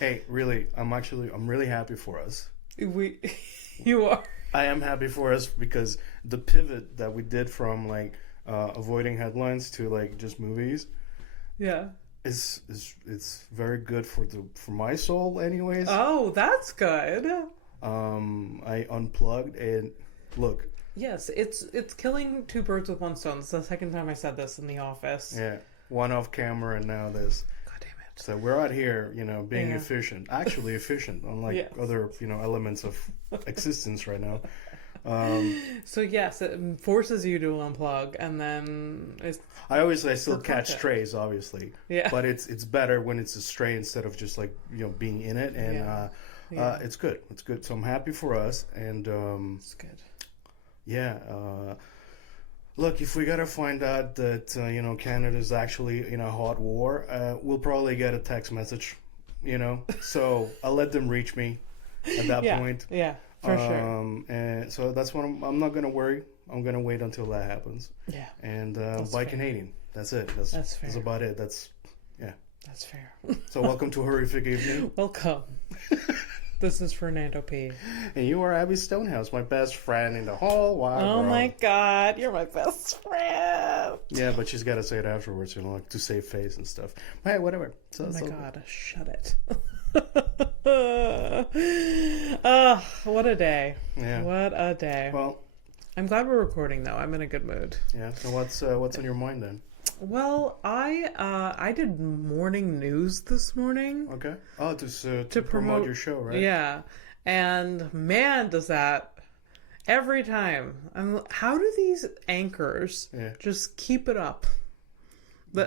Hey, really, I'm really happy for us. You are. I am happy for us because the pivot that we did from like avoiding headlines to like just movies Yeah. is it's very good for my soul, anyways. Oh, that's good. I unplugged and look. Yes, it's killing two birds with one stone. It's the second time I said this in the office. Yeah, one off camera and now this. God damn it. So we're out here, being Yeah. efficient. Actually efficient, unlike Yes. other, elements of existence right now. So yes, it forces you to unplug, and then it's I still for catch content. strays, obviously. Yeah. But it's better when it's a stray instead of just like, being in it. And Yeah. it's good. It's good. So I'm happy for us. And it's good. yeah, look, if we gotta find out that, Canada's actually in a hot war, we'll probably get a text message, So I'll let them reach me at that Yeah. point. Yeah. For sure. And so that's what I'm not gonna worry. I'm gonna wait until that happens. Yeah. And That's buy fair. Canadian. That's it. That's That's fair. about it. That's fair. so. Welcome to Horrific Evening, Welcome. This is Fernando P. and you are Abby Stonehouse, my best friend in the whole wide Oh world. my God, you're my best friend. Yeah, but she's got to say it afterwards, like to save face and stuff. Hey, whatever. So, Oh my so- God, shut it. What a day. Yeah. What a day. Well, I'm glad we're recording though. I'm in a good mood. yeah. So what's on your mind then? Well, I did morning news this morning. Okay. Oh, to promote your show, right? Yeah. And man, does that every time. How do these anchors Yeah. just keep it up?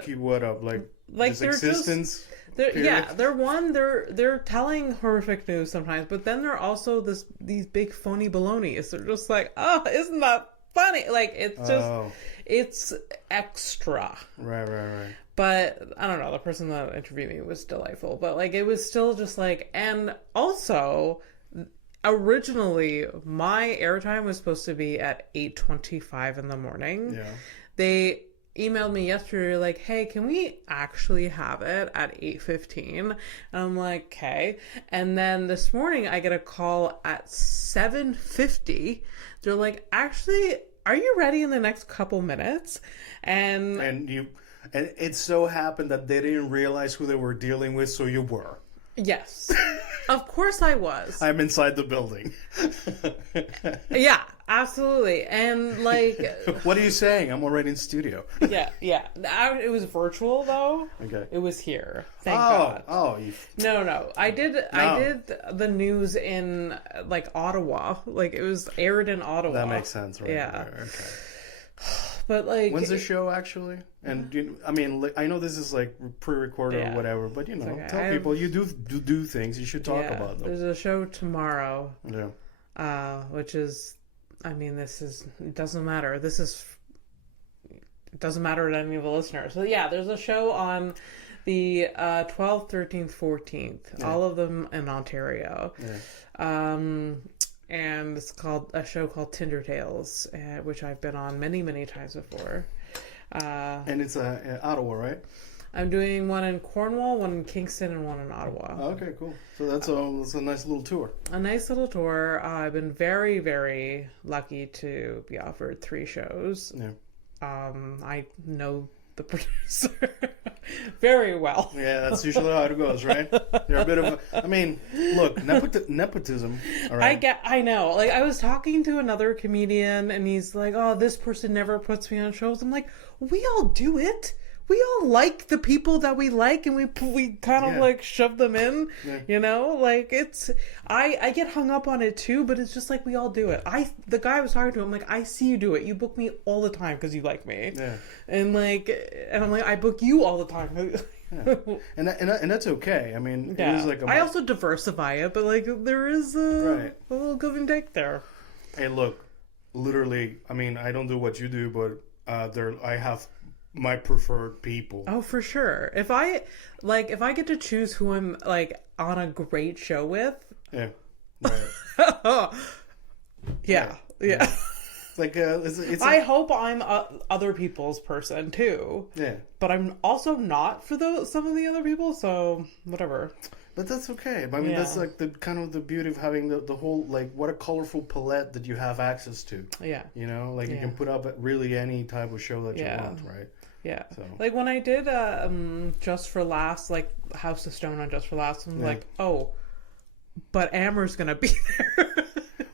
Keep what up? Like just they're existence. Yeah, they're telling horrific news sometimes, but then they're also these big phony balonies. They're just like, oh, isn't that funny? Like it's just it's extra. Right. But I don't know, the person that interviewed me was delightful, but like it was still just like, and also originally my airtime was supposed to be at 8:25 in the morning. Yeah. They emailed me yesterday like, hey, can we actually have it at 8:15? And I'm like, okay. And then this morning I get a call at 7:50. They're like, actually, are you ready in the next couple minutes? And it so happened that they didn't realize who they were dealing with, so you were. yes, of course I was. I'm inside the building. Yeah, absolutely. And like, What are you saying? I'm already in studio. yeah. It was virtual though. Okay. It was here. Thank God. You No. I did the news in like Ottawa. Like it was aired in Ottawa. that makes sense, right? Yeah. Right, okay. But like, When's the show actually? And I know this is like pre-recorded Yeah. or whatever, but okay. tell people you do things. You should talk about them. There's a show tomorrow, Yeah. which is, it doesn't matter. It doesn't matter to any of the listeners. So yeah, there's a show on the 12th, 13th, 14th, all of them in Ontario. Yeah. And it's a show called Tinder Tales, which I've been on many, many times before. And it's Ottawa, right? I'm doing one in Cornwall, one in Kingston, and one in Ottawa. Okay, cool. So that's a nice little tour. A nice little tour. I've been very, very lucky to be offered 3 shows. Yeah. I know the producer very well. Yeah, that's usually how it goes, right? You're a bit of look, nepotism. All right. I know. Like, I was talking to another comedian, and he's like, oh, this person never puts me on shows. I'm like, we all do it. We all like the people that we like, and we kind of like shove them in, like I get hung up on it too, but it's just like we all do it. The guy I was talking to, I'm like, I see you do it. You book me all the time because you like me. Yeah. And I'm like, I book you all the time. Yeah. And that's okay. It is like I also diversify it, but like there is a little give and take there. Hey, look, literally, I don't do what you do, but I have my preferred people. Oh, for sure. If I get to choose who I'm like on a great show with. Yeah. Right. Yeah. It's like I hope I'm other people's person too. Yeah. But I'm also not for some of the other people, so whatever. But that's okay. I mean, that's like the kind of the beauty of having the whole, like, what a colorful palette that you have access to. Yeah. You know, like you can put up really any type of show that you want, right? Yeah. So. Like when I did Just for Laughs, like House of Stone on Just for Laughs, I'm like, oh, but Amber's gonna be there.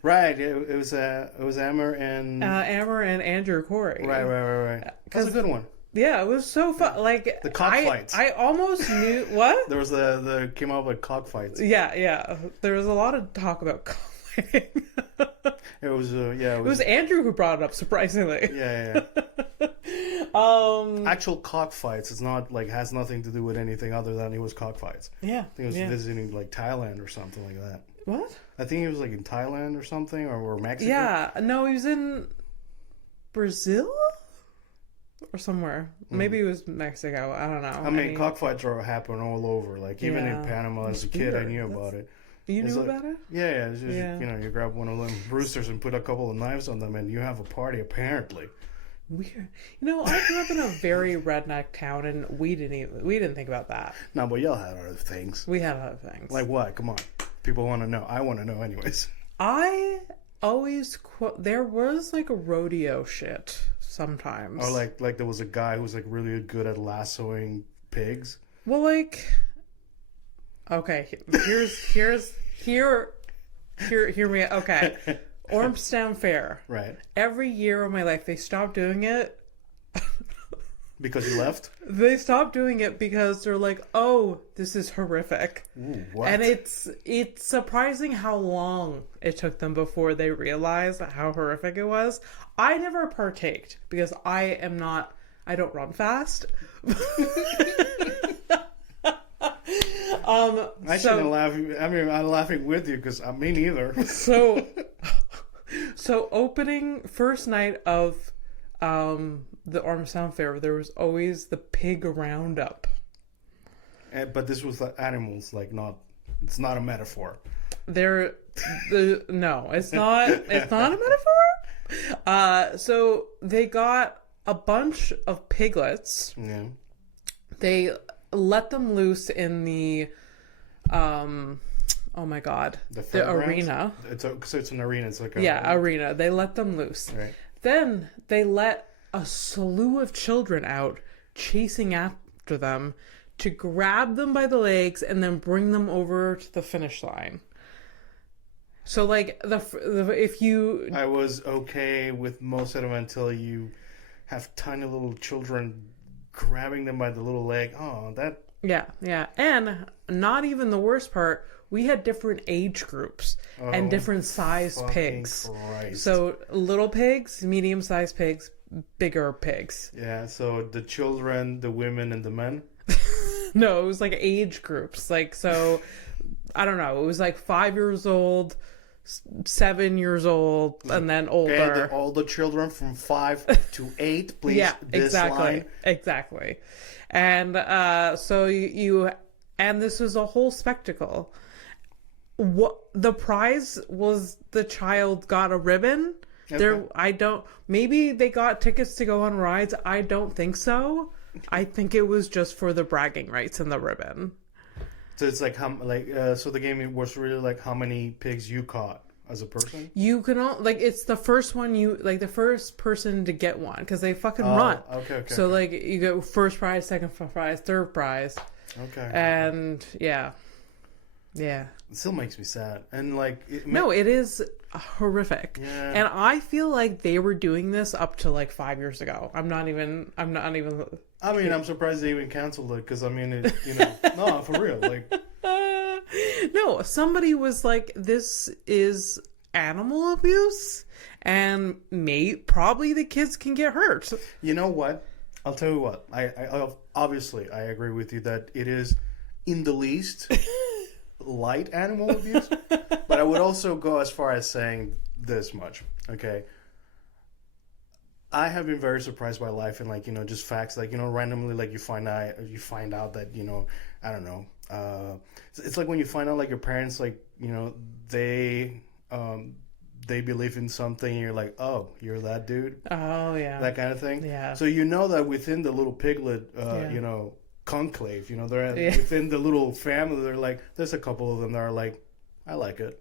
Right. It was Amber and Amber and Andrew Corey. Right. That's a good one. Yeah, it was so fun. Like the cockfights. I almost knew what there was the came out with cockfights. Yeah. There was a lot of talk about cockfighting. It was It was Andrew who brought it up, surprisingly. Yeah. Actual cockfights. It's not like has nothing to do with anything other than it was cockfights. Yeah. I think it was visiting like Thailand or something like that. What? I think he was like in Thailand or something or Mexico. Yeah. No, he was in Brazil or somewhere. Maybe it was Mexico. I don't know. I mean, cockfights are happening all over. Like even in Panama as a kid, I knew about it. You knew about it? Yeah. It's just, you know, you grab one of them roosters and put a couple of knives on them, and you have a party. Apparently. Weird. You know, I grew up in a very redneck town, and we didn't think about that. No, but y'all had other things. We had other things. Like what? Come on, people want to know. I want to know, anyways. I always there was like a rodeo shit sometimes. Or like there was a guy who was like really good at lassoing pigs. Well, like, okay, hear me. Okay. Ormstown Fair. Right. Every year of my life, they stopped doing it. Because you left? They stopped doing it because they're like, oh, this is horrific. Ooh, what? And it's surprising how long it took them before they realized how horrific it was. I never partaked because I don't run fast. I shouldn't laugh. I mean, I'm laughing with you because me neither. So opening first night of the Ormstown Fair, there was always the pig roundup. But this was the animals, like it's not a metaphor. No, it's not. It's not a metaphor. So they got a bunch of piglets. Yeah. They let them loose in the oh my god, the arena. So it's an arena. It's like arena. They let them loose. Right. Then they let a slew of children out, chasing after them to grab them by the legs and then bring them over to the finish line. So like I was okay with most of them until you have tiny little children grabbing them by the little leg. Oh, that. Yeah. And not even the worst part, we had different age groups and different size pigs. Christ. So little pigs, medium-sized pigs, bigger pigs. Yeah, so the children, the women, and the men? No, it was like age groups. Like, so, I don't know. It was like 5 years old, 7 years old, and then older. Okay, all the children from 5 to 8, please. Yeah, this line. Exactly. And so and this was a whole spectacle. What the prize was, the child got a ribbon. Okay. Maybe they got tickets to go on rides. I don't think so. I think it was just for the bragging rights and the ribbon. So it's like so the game was really like how many pigs you caught as a person. You can it's the first one the first person to get one because they fucking run. Okay. So like you go first prize, second prize, third prize. Okay. And yeah. It still makes me sad. And like it is horrific. Yeah. And I feel like they were doing this up to like 5 years ago. I'm not even I mean, I'm surprised they even canceled it because I mean, no, for real. Like no, somebody was like, this is animal abuse and probably the kids can get hurt. You know what? I'll tell you what. I obviously I agree with you that it is in the least light animal abuse, but I would also go as far as saying this much. Okay, I have been very surprised by life and just facts randomly you find out that I don't know. It's like when you find out like your parents they believe in something and you're like, oh, you're that dude. Oh yeah, that kind of thing. Yeah. So that within the little piglet conclave. You know, they're within the little family. They're like, there's a couple of them that are like, I like it.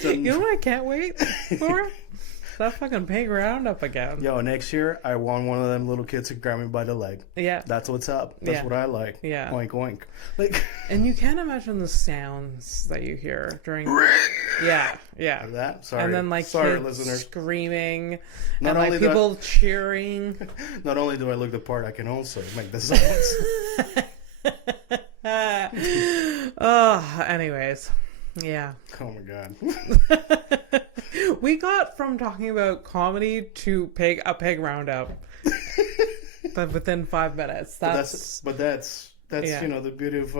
So, you know what I can't wait for? That fucking pig roundup again. Yo, next year I want one of them little kids to grab me by the leg. Yeah, that's what's up. That's what I like. Yeah, oink oink. Like, and you can't imagine the sounds that you hear during. yeah. That sorry. And then like sorry, kids listeners, screaming, not and like people cheering. Not only do I look the part, I can also make the sounds. Anyways, yeah. Oh my god. We got from talking about comedy to a pig roundup, but within 5 minutes. That's you know, the beauty of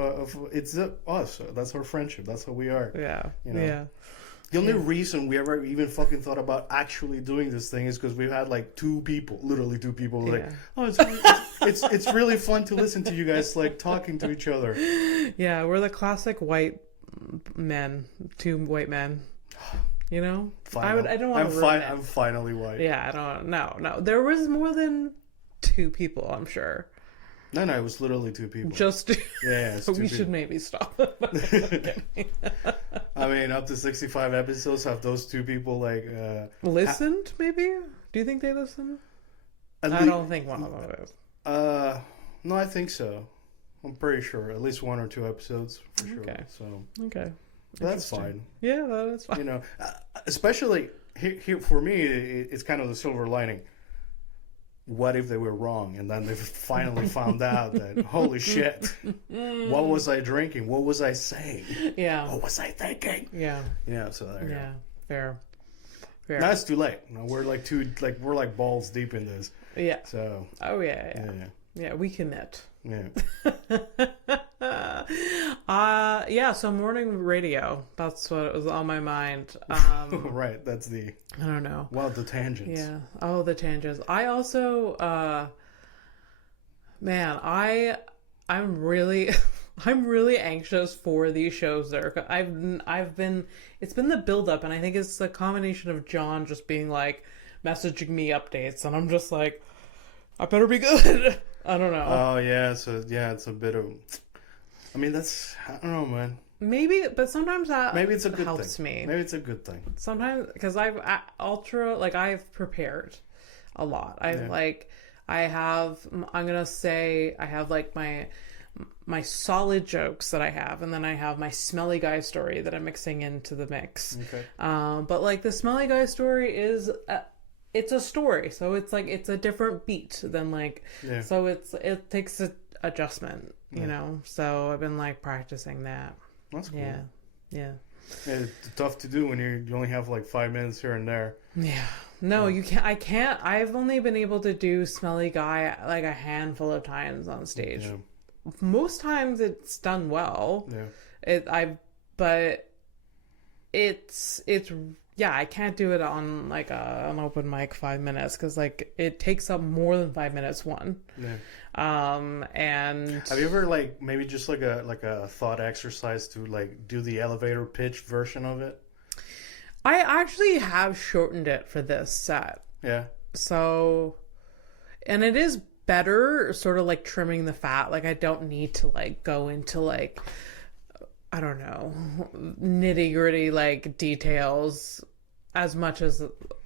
it's us. That's our friendship. That's how we are. Yeah. You know? Yeah. The only reason we ever even fucking thought about actually doing this thing is because we've had like literally two people, like, oh, it's really fun to listen to you guys like talking to each other. Yeah, we're the classic white men, two white men. You know, I don't want to. I'm finally white. Yeah, I don't. No. There was more than two people, I'm sure. No, it was literally two people. Just yeah. So we should maybe stop. I mean, up to 65 episodes. Have those two people like listened? Maybe. Do you think they listen? I don't think one of them is. No, I think so. I'm pretty sure at least one or two episodes for sure. Okay. So okay. That's fine. Yeah, that is fine. You know, especially here for me, it's kind of the silver lining. What if they were wrong, and then they finally found out that holy shit, what was I drinking? What was I saying? Yeah. What was I thinking? Yeah. Yeah. So there you go. Fair. Now it's too late. You know, we're like balls deep in this. Yeah. So. Oh yeah. We commit. Yeah. So morning radio. That's what was on my mind. Right. That's the. I don't know. Well, the tangents. Yeah. Oh, the tangents. I also, I'm really anxious for these shows there. It's been the build up, and I think it's the combination of John just being like messaging me updates, and I'm just like, I better be good. I don't know. Oh yeah, so yeah, it's a bit of. I mean, I don't know, man. Maybe, but sometimes maybe it's a good helps thing. me. Maybe it's a good thing. Sometimes because I've prepared a lot. I'm gonna say I have like my solid jokes that I have, and then I have my smelly guy story that I'm mixing into the mix. Okay. But like the smelly guy story is. It's a story, so it's like it's a different beat than like so it takes an adjustment, you know. So I've been like practicing that. That's cool. Yeah. It's tough to do when you only have like 5 minutes here and there. Yeah. No, you can't. I can't. I've only been able to do smelly guy like a handful of times on stage. Yeah. Most times it's done well. Yeah. But it's. Yeah, I can't do it on like an open mic 5 minutes because like it takes up more than 5 minutes. Yeah. And have you ever like maybe just like a thought exercise to like do the elevator pitch version of it? I actually have shortened it for this set. Yeah. So, and it is better, sort of like trimming the fat. Like I don't need to like go into like. I don't know, nitty gritty like details as much as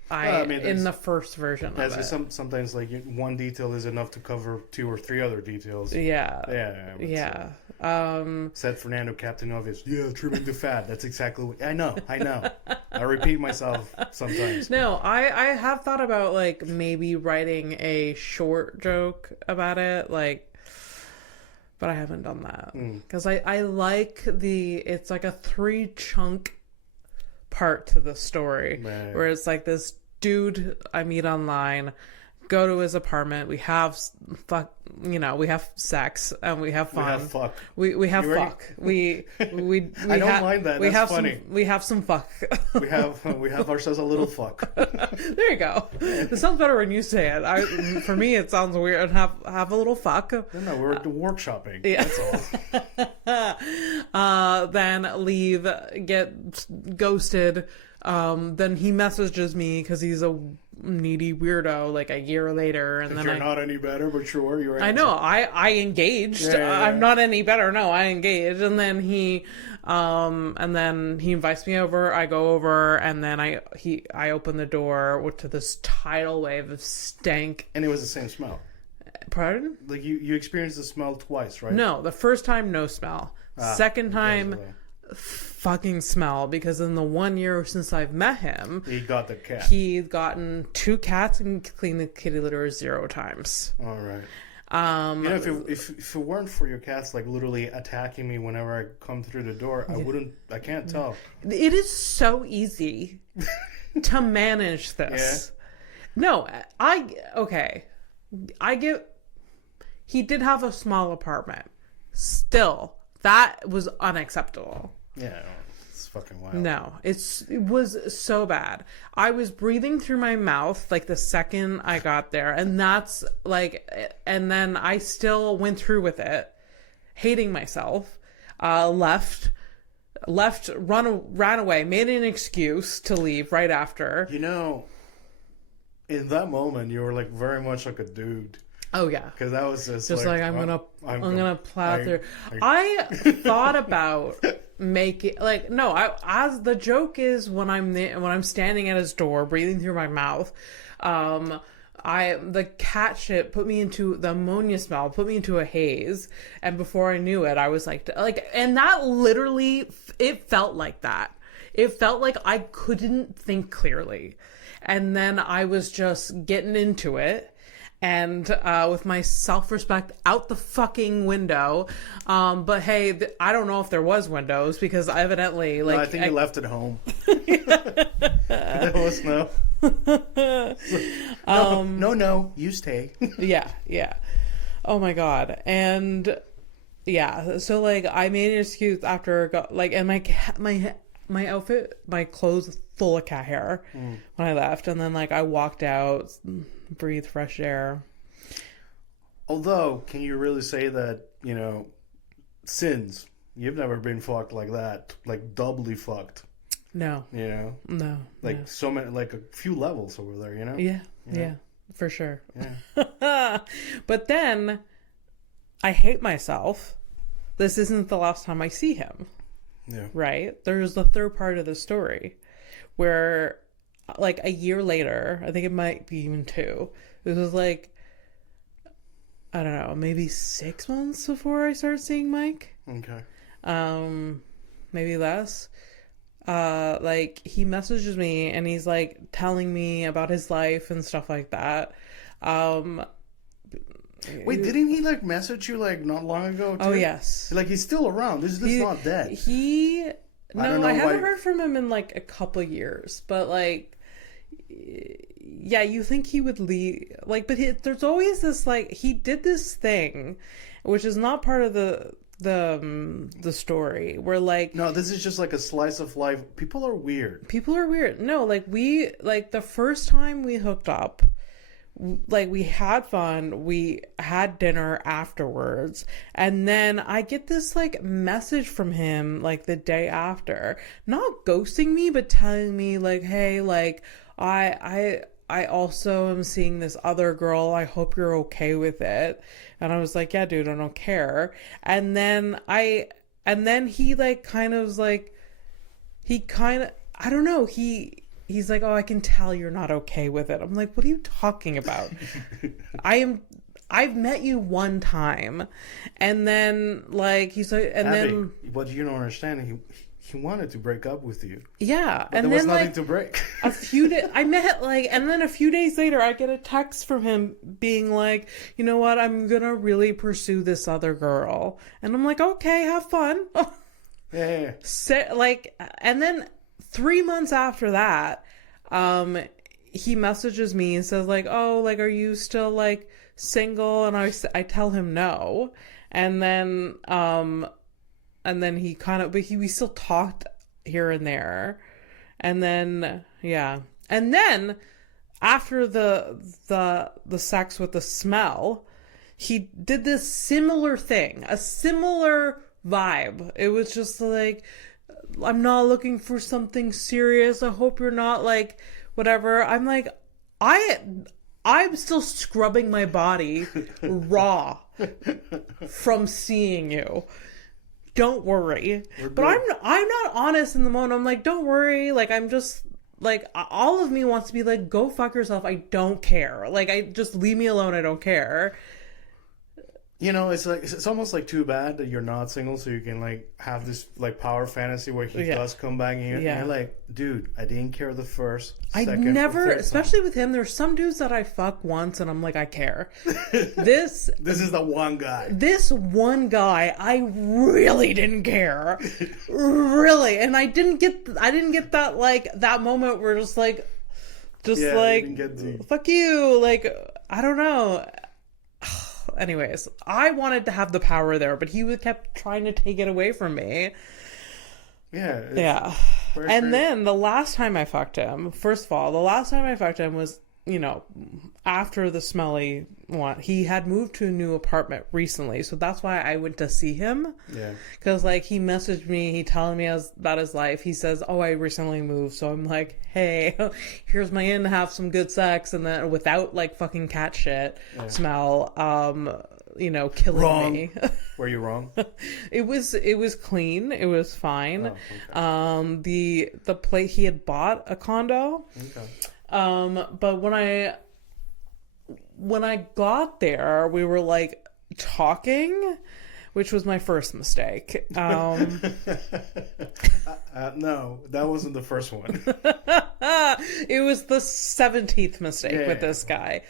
I mean, in the first version of it. Sometimes like one detail is enough to cover 2 or 3 other details. Yeah. Said Fernando, Captain Obvious. Yeah, trimming the fat. That's exactly what I know. I repeat myself sometimes. No, I have thought about like maybe writing a short joke about it, like. But I haven't done that because I like it's like a 3-chunk part to the story where it's like this dude I meet online, go to his apartment, we have we have sex and we have fun. We have fuck. We I don't mind that. That's funny. We have some fuck. we have ourselves a little fuck. There you go. It sounds better when you say it. For me, it sounds weird. Have a little fuck. No, we're workshopping. Yeah. That's all. Then leave, get ghosted, then he messages me because he's a needy weirdo like a year later, and then you're not any better, but sure, you're. I know I engaged. I'm not any better. No, I engaged, and then he invites me over. I go over, and then I open the door to this tidal wave of stank, and it was the same smell. Pardon? Like you experienced the smell twice, right? No, the first time no smell. Second time. Fucking smell, because in the 1 year since I've met him, he got the cat. He'd gotten 2 cats and cleaned the kitty litter 0 times. All right. If it weren't for your cats like literally attacking me whenever I come through the door, I can't tell. It is so easy to manage this. Yeah. No, he did have a small apartment. Still, that was unacceptable. Yeah, it's fucking wild. No, it was so bad. I was breathing through my mouth like the second I got there, and that's like, and then I still went through with it, hating myself. Ran away, made an excuse to leave right after. You know, in that moment, you were like very much like a dude. Oh yeah, because that was just like I'm gonna plow through. I thought about making as the joke is when I'm standing at his door, breathing through my mouth. The cat shit put me into the ammonia smell, put me into a haze, and before I knew it, I was like, and that literally, it felt like that. It felt like I couldn't think clearly, and then I was just getting into it. And with my self-respect out the fucking window. But hey, I don't know if there was windows because evidently, no, I think you left it home. There was no. No, you stay. Yeah. Oh my God. And yeah, so like I made an excuse after and my outfit, my clothes full of cat hair when I left, and then like I walked out. Breathe fresh air. Although, can you really say that, since you've never been fucked like that, like doubly fucked? No. No. Like so many, like a few levels over there, Yeah, for sure. Yeah. But then, I hate myself. This isn't the last time I see him. Yeah. Right? There's the third part of the story where like a year later, I think it might be even 2. It was like, I don't know, maybe 6 months before I started seeing Mike. Okay. Maybe less. Like he messages me and he's like telling me about his life and stuff like that. Wait, didn't he like message you like not long ago too? Oh yes. Like he's still around. He's not dead. I haven't heard from him in like a couple years, but like, yeah, you think he would leave, like, but there's always this, like, he did this thing, which is not part of the story, where like, no, this is just like a slice of life. People are weird. No, like the first time we hooked up, like we had fun, we had dinner afterwards, and then I get this like message from him like the day after, not ghosting me but telling me like, hey, like I also am seeing this other girl, I hope you're okay with it. And I was like, yeah dude, I don't care. And then he like kind of like, I don't know, he's like, oh, I can tell you're not okay with it. I'm like, what are you talking about? I've met you one time. And then like, he's like, and Abby, then. But you don't understand. He wanted to break up with you. Yeah. But and there was nothing to break. A few days, I met like, and then a few days later, I get a text from him being like, you know what? I'm going to really pursue this other girl. And I'm like, okay, have fun. Yeah. And then 3 months after that, he messages me and says like, oh, like, are you still like single? And I tell him no. And then he kind of, but we still talked here and there. And then, yeah. And then after the sex with the smell, he did this similar thing, a similar vibe. It was just like, I'm not looking for something serious. I hope you're not like whatever. I'm like, I'm still scrubbing my body raw from seeing you. Don't worry. But I'm not honest in the moment. I'm like, don't worry. Like, I'm just like, all of me wants to be like, go fuck yourself. I don't care. Like, I just leave me alone. I don't care. You know, it's like, it's almost like too bad that you're not single, so you can like have this like power fantasy where he does come back and you're like, dude, I didn't care the first, second, I never, or third especially time. with him, there's some dudes that I fuck once and I'm like, I care. This is the one guy. This one guy, I really didn't care. Really. And I didn't get that like that moment where just like fuck you. Like, I don't know. Anyways, I wanted to have the power there, but he kept trying to take it away from me. Yeah. And then the last time I fucked him, first of all, was, you know, after the smelly one. He had moved to a new apartment recently, so that's why I went to see him. Yeah. Because, like, he messaged me, he telling me about his life. He says, oh, I recently moved. So I'm like, hey, here's my in to have some good sex. And then without, like, fucking cat shit smell, you know, killing me. Were you wrong? It was clean. It was fine. Oh, okay. The place, he had bought a condo. Okay. But when I got there, we were like talking, which was my first mistake. No, that wasn't the first one. It was the 17th mistake with this guy.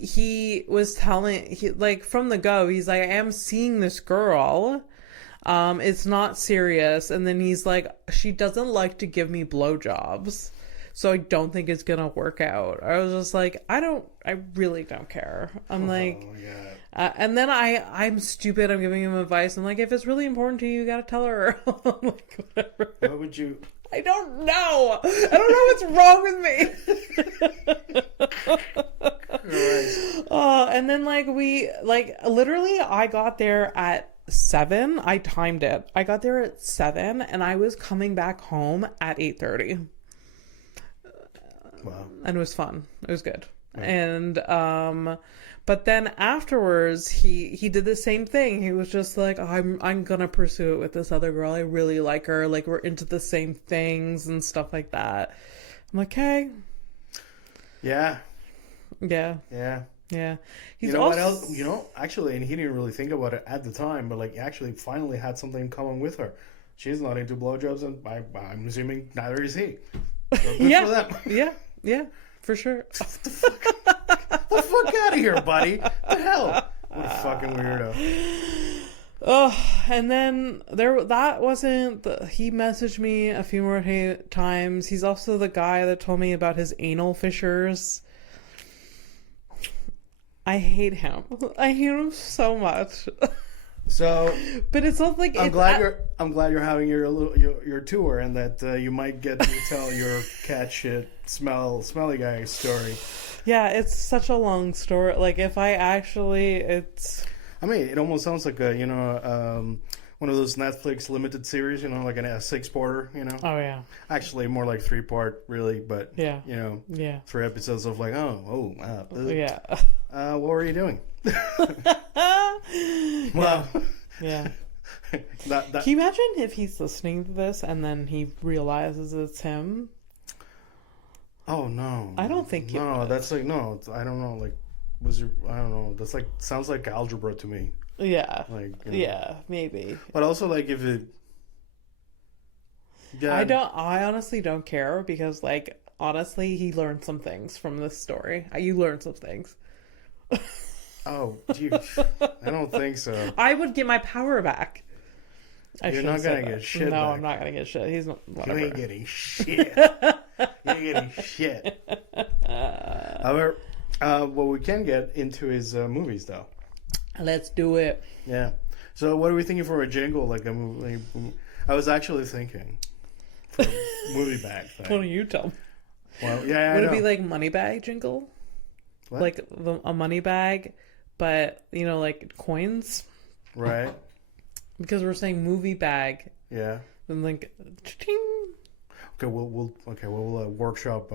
He was telling, like, from the go, he's like, I am seeing this girl. It's not serious. And then he's like, she doesn't like to give me blowjobs, so I don't think it's gonna work out. I was just like, I really don't care. I'm like, and then I'm stupid. I'm giving him advice. I'm like, if it's really important to you, you gotta tell her. I'm like, whatever. What would you? I don't know. I don't know what's wrong with me. And then literally I got there at 7. I timed it. I got there at 7 and I was coming back home at 8:30. Wow. And it was fun. It was good. Right. And but then afterwards he did the same thing. He was just like, I'm gonna pursue it with this other girl. I really like her. Like, we're into the same things and stuff like that. I'm like, hey. Yeah. He's what else? You know, actually, and he didn't really think about it at the time, but like, he actually finally had something in common with her. She's not into blowjobs, and I'm assuming neither is he. So good for them. Yeah, for sure. What the fuck? Get the fuck out of here, buddy. What the hell? What a fucking weirdo. Oh, and then he messaged me a few more times. He's also the guy that told me about his anal fissures. I hate him. I hate him so much. So, but it's not like I'm glad you're having your tour, and that you might get to tell your cat shit smelly guy story. Yeah, it's such a long story. Like, if I actually, I mean, it almost sounds like a one of those Netflix limited series, you know, like a 6-parter, you know. Oh yeah. Actually, more like 3-part, really, but yeah, you know, 3 episodes of like, yeah. What were you doing? Well, yeah. Can you imagine if he's listening to this and then he realizes it's him? Oh no, I don't think he would. That's like, no, I don't know, like, I don't know, that's like, sounds like algebra to me. Yeah, like, you know. Yeah, maybe. But also, like, if it, I honestly don't care, because, like, honestly, he learned some things from this story. You learned some things. Oh, dude, I don't think so. I would get my power back. You're not gonna get shit. No, I'm not gonna get shit. He's not. Whatever. You ain't getting shit. You ain't getting shit. However, what we can get into is movies, though. Let's do it. Yeah. So, what are we thinking for a jingle? Like a movie? I was actually thinking for a movie bag thing. Why don't you tell me? Well, yeah, would it be like money bag jingle? What? Like a money bag, but, you know, like coins? Right. Because we're saying movie bag. Yeah. And like, ching. Okay, we'll workshop.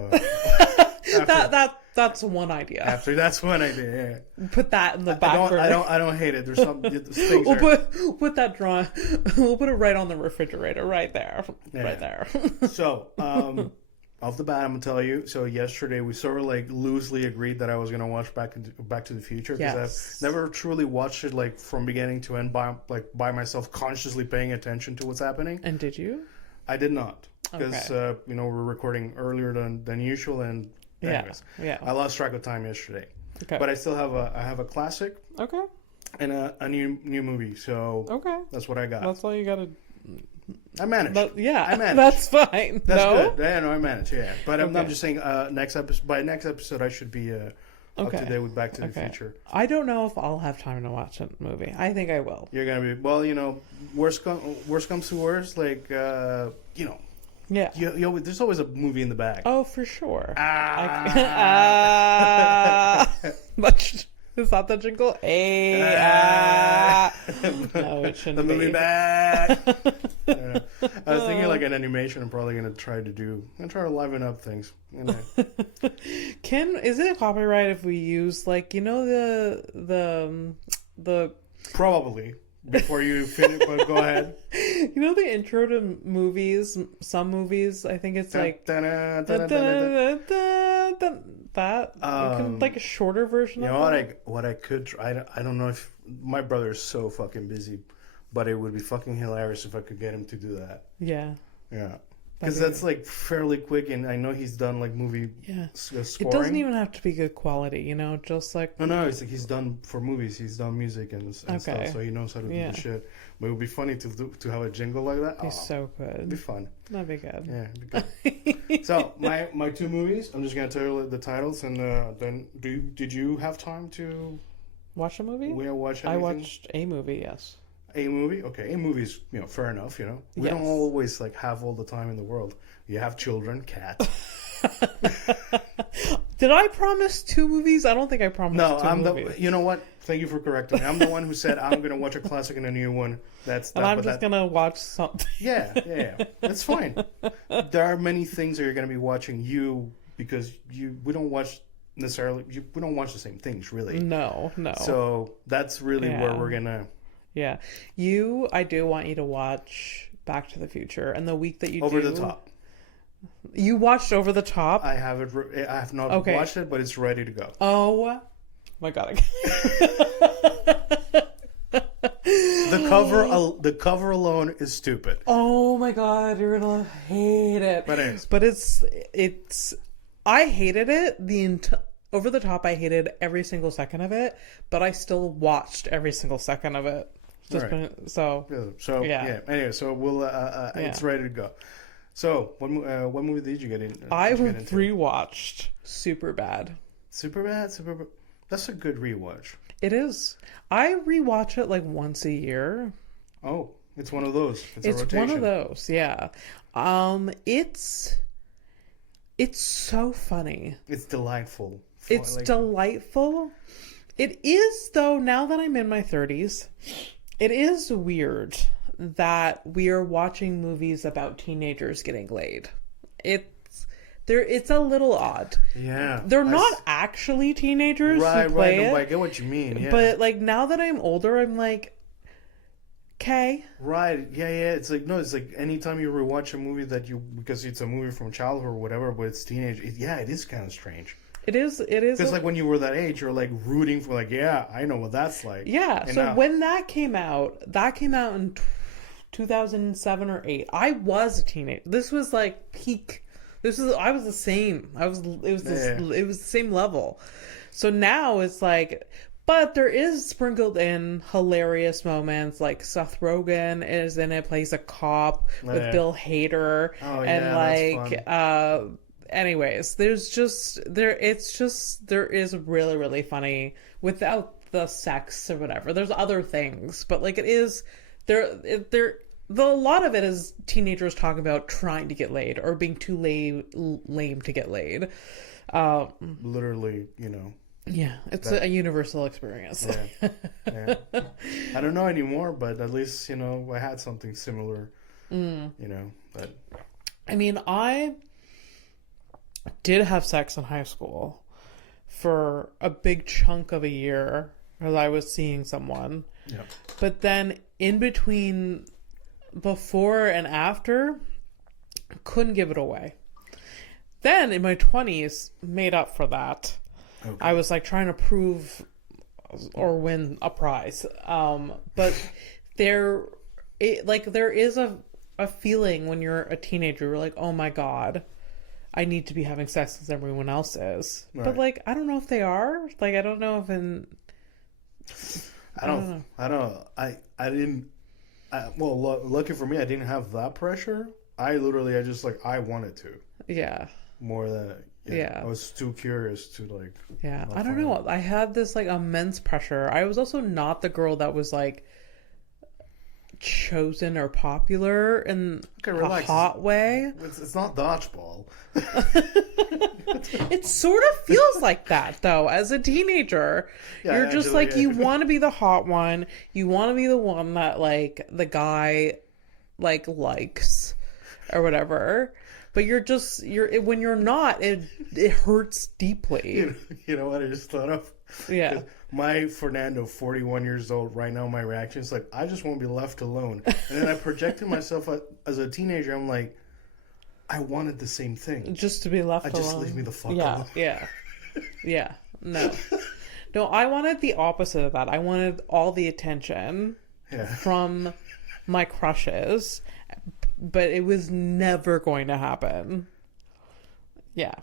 That's one idea. After that's one idea. Yeah. Put that in the back burner. I don't hate it. There's some things. Put that drawing. We'll put it right on the refrigerator, right there, right there. So, off the bat, I'm gonna tell you. So yesterday we sort of like loosely agreed that I was gonna watch Back to the Future because I've never truly watched it like from beginning to end by myself, consciously paying attention to what's happening. And did you? I did not because we're recording earlier than usual and. Anyways, I lost track of time yesterday. Okay. But I still have a classic. Okay. And a new movie. So that's what I got. That's all you got to. I managed. I managed. That's fine. That's good. Yeah, no, I managed. Yeah, but I'm just saying. Next episode. By next episode, I should be up to date with Back to the Future. I don't know if I'll have time to watch a movie. I think I will. You're gonna be worst comes to worst, like Yeah, there's always a movie in the bag. Oh, for sure. Is that the jingle? No, it shouldn't the movie be. Bag. I was thinking like an animation. I'm probably gonna try to liven up things. Is it copyright if we use like the probably. Before you finish, but go ahead. You know the intro to movies, some movies, I think it's like that, like a shorter version of it. What I could try, I don't know if my brother is so fucking busy, but it would be fucking hilarious if I could get him to do that. Yeah. Because that's like fairly quick, and I know he's done like movie scoring. It doesn't even have to be good quality, just like no. It's like he's done for movies. He's done music and stuff, so he knows how to do the shit. But it would be funny to have a jingle like that. He's so good. It'd be fun. That'd be good. Yeah, it'd be good. So my two movies. I'm just gonna tell you the titles, and then did you have time to watch a movie? Watch anything? I watched a movie. Yes. A movie? Okay, a movie's, fair enough, We don't always, have all the time in the world. You have children, cats. Did I promise 2 movies? I don't think I promised 2 movies. You know what? Thank you for correcting me. I'm the one who said I'm going to watch a classic and a new one. I'm just going to watch something. Yeah. That's fine. There are many things that you're going to be watching because we don't watch necessarily, we don't watch the same things, really. No. So that's really where we're going to... Yeah. I do want you to watch Back to the Future. And the week that you Over the Top. You watched Over the Top? I have not watched it, but it's ready to go. Oh my God. The cover alone is stupid. Oh my God, you're gonna hate it. But it's I hated it Over the Top. I hated every single second of it, but I still watched every single second of it. Anyway, so we'll it's ready to go. So what movie did you get in? I rewatched Superbad. Superbad. That's a good rewatch. It is. I rewatch it like once a year. Oh, it's one of those. It's one of those. Yeah. It's so funny. It's delightful. It's delightful. It is, though, now that I'm in my 30s, it is weird that we are watching movies about teenagers getting laid. It's a little odd. Yeah. They're not actually teenagers who play it. No, I get what you mean. Yeah. But like now that I'm older, I'm like, okay. Right. Yeah. It's like it's like anytime you rewatch a movie because it's a movie from childhood or whatever, but it's teenage. It is kind of strange. It is. Because like when you were that age, you're like rooting for I know what that's like. Yeah. And so when that came out in 2007 or 8. I was a teenager. This was like peak. I was the same. It was the same level. So now it's like, but there is sprinkled in hilarious moments. Like Seth Rogen is in it, plays a cop with Bill Hader, that's fun. Anyways, there is really, really funny without the sex or whatever. There's other things, but like it is a lot of it is teenagers talking about trying to get laid or being too lame to get laid. Literally, Yeah, it's a universal experience. Yeah. I don't know anymore, but at least, I had something similar You know, but I mean, I did have sex in high school for a big chunk of a year as I was seeing someone. yeah. But then in between, before and after, couldn't give it away. Then in my 20s, made up for that. Okay. I was like trying to prove or win a prize. But there is a feeling when you're a teenager, you're like, oh my God, I need to be having sex as everyone else is. Right. But like, I don't know if they are. Like, I don't know if lucky for me, I didn't have that pressure. I wanted to. Yeah. More than, Yeah. I was too curious to like. Yeah. I don't know. I had this like immense pressure. I was also not the girl that was like chosen or popular in a hot way. It's not dodgeball. It sort of feels like that though. As a teenager, you're just actually, like, you want to be the hot one. You want to be the one that like the guy like likes or whatever. But when you're not, it hurts deeply. You know what I just thought of? Yeah. My Fernando, 41 years old, right now, my reaction is like, I just want to be left alone. And then I projected myself as a teenager. I'm like, I wanted the same thing. Just to be left alone. Just leave me the fuck alone. Yeah. Yeah. No. No, I wanted the opposite of that. I wanted all the attention from my crushes, but it was never going to happen. Yeah.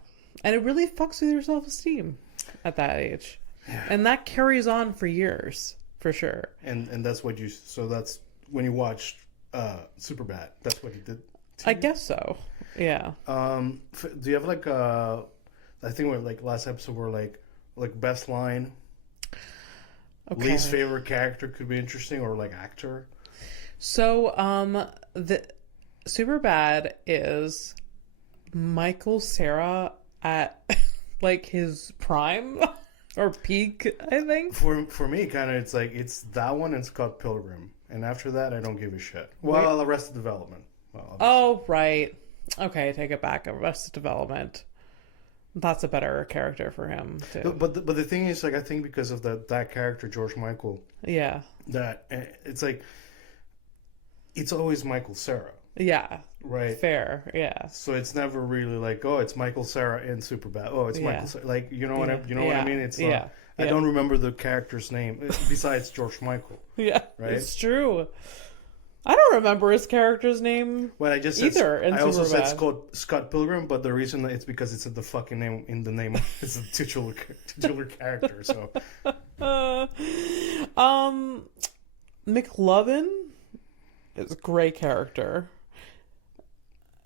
And it really fucks with your self-esteem at that age. Yeah. And that carries on for years, for sure. And that's what that's when you watched Superbad. That's what you did. I guess so. Yeah. Do you have like I think we're like last episode were like best line, least favorite character could be interesting, or like actor. So the Superbad is Michael Cera at like his prime or peak, I think. For me, kind of, it's that one and Scott Pilgrim, and after that, I don't give a shit. Well, Arrested Development. Well, oh right, okay, take it back. Arrested Development. That's a better character for him too. But the thing is, like, I think because of that character George Michael. Yeah. That it's like it's always Michael Cera. Yeah. Right. Fair. Yeah. So it's never really like, oh, it's Michael Cera in Superbad. Oh, it's Michael Cera. Like, you know what I mean? It's not, I don't remember the character's name besides George Michael. Yeah. Right. It's true. I don't remember his character's name. Well, I just said either. I also said Scott Pilgrim, but the reason it's because it's the fucking name in the name. It's a titular character. So. McLovin is a great character.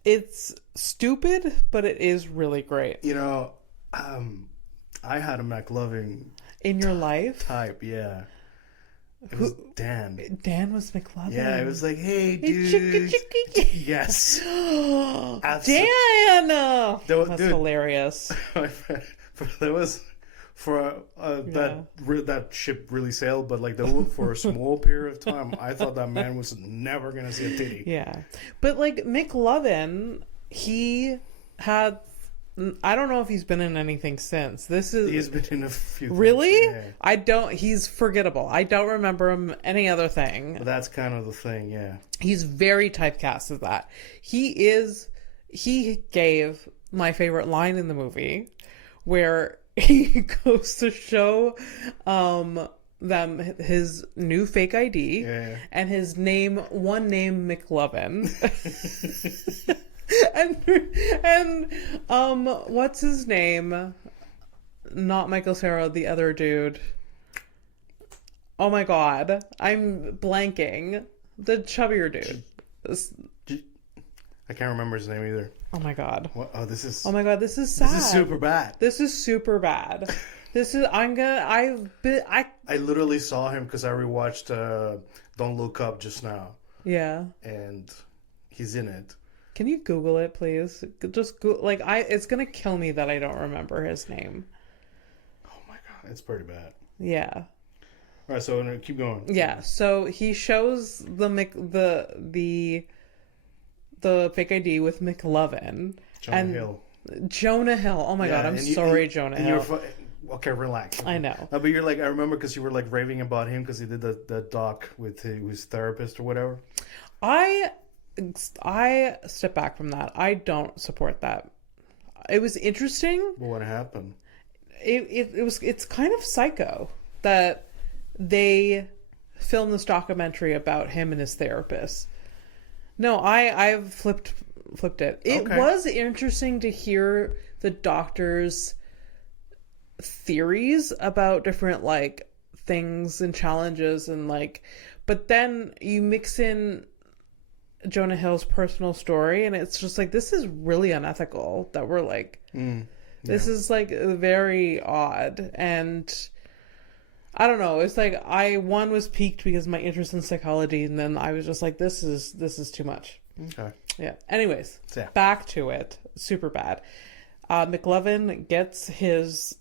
It's stupid, but it is really great. You know, I had a McLovin in your life type. Yeah. It was Dan. Dan was McLovin. Yeah, it was like, hey, dude. Yes. Dan! That's hilarious. That was for that ship really sailed, but like for a small period of time, I thought that man was never going to see a titty. Yeah. But like McLovin, he had... I don't know if he's been in anything since. He's been in a few things. Really? Yeah. He's forgettable. I don't remember him any other thing. But that's kind of the thing, yeah. He's very typecast as that. He gave my favorite line in the movie where he goes to show them his new fake ID and his one name McLovin. and what's his name? Not Michael Cera, the other dude. Oh my god, I'm blanking. The chubbier dude. I can't remember his name either. Oh my god. What? Oh, this is. Oh my god, this is sad. This is super bad. This is super bad. This is. I literally saw him because I rewatched Don't Look Up just now. Yeah. And he's in it. Can you Google it, please? Just go, it's gonna kill me that I don't remember his name. Oh my god, it's pretty bad. Yeah. All right, so keep going. Yeah, so he shows the the fake ID with McLovin. Jonah Hill. Jonah Hill. Oh my God, I'm sorry, Jonah Hill. Okay, relax. I know. No, but you're like, I remember because you were like raving about him because he did the doc with his therapist or whatever. I step back from that. I don't support that. It was interesting. But what happened? It's kind of psycho that they filmed this documentary about him and his therapist. No, I've flipped it. It was interesting to hear the doctor's theories about different like things and challenges and like, but then you mix in Jonah Hill's personal story and it's just like, this is really unethical that we're like, this is like very odd. And I don't know, it's like one was piqued because of my interest in psychology, and then I was just like, this is too much. Okay. Yeah. Anyways, back to it. Superbad. McLovin gets his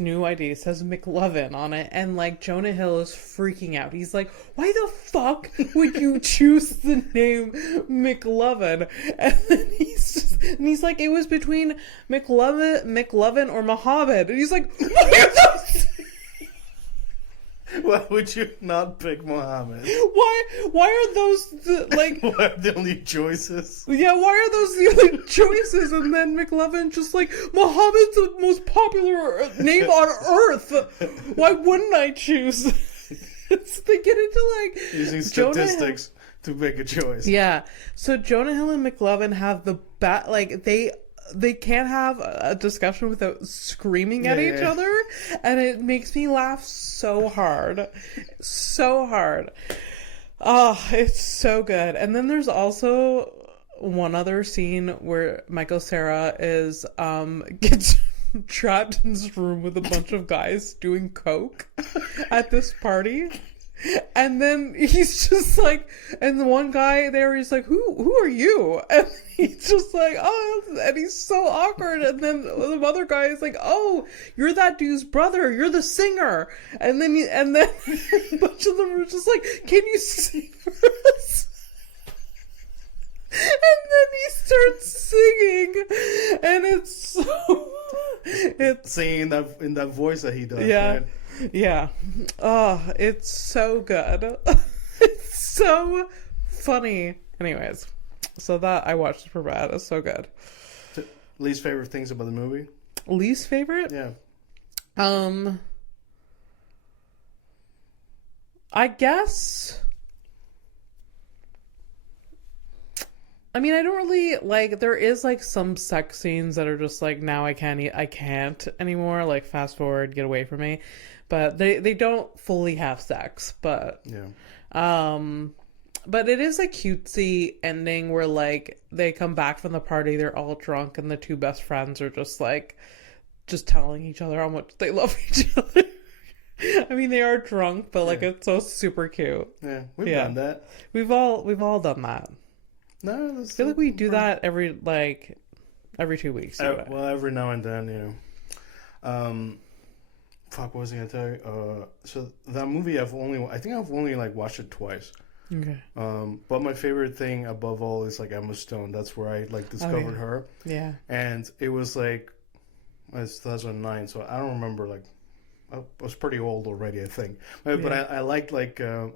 new ID, says McLovin on it, and like Jonah Hill is freaking out. He's like, why the fuck would you choose the name McLovin? And then he's like, it was between McLovin or Muhammad. And he's like, why would you not pick Muhammad? Why are those why are the only choices? Yeah, why are those the only choices? And then McLovin just like, Muhammad's the most popular name on earth. Why wouldn't I choose? They get into like using statistics to make a choice. Yeah. So Jonah Hill and McLovin have the they can't have a discussion without screaming at each other, and it makes me laugh so hard. So hard. Oh, it's so good. And then there's also one other scene where Michael Cera is gets trapped in this room with a bunch of guys doing coke at this party. And then he's just like, and the one guy there, he's like, who are you? And he's just like, oh, and he's so awkward. And then the other guy is like, oh, you're that dude's brother. You're the singer. And then a bunch of them are just like, can you sing for us? And then he starts singing, and it's singing in that voice that he does. Yeah. Right? Yeah. Oh, it's so good. It's so funny. Anyways, so that I watched Superbad. It's so good. Least favorite things about the movie? Least favorite? Yeah. I guess. I mean, I don't really like. There is like some sex scenes that are just like, now I can't anymore. Like, fast forward, get away from me. But they don't fully have sex. But but it is a cutesy ending where like they come back from the party, they're all drunk, and the two best friends are just like telling each other how much they love each other. I mean, they are drunk, but like it's so super cute. Yeah, we've done that. We've all done that. No, I feel like we do that every 2 weeks. Well, every now and then, you know. Fuck, what was I gonna tell you? So that movie, I think I've only like watched it twice. Okay. But my favorite thing above all is like Emma Stone. That's where I like discovered her. Yeah. And it was like, it's 2009, so I don't remember like. I was pretty old already, I think. But I like a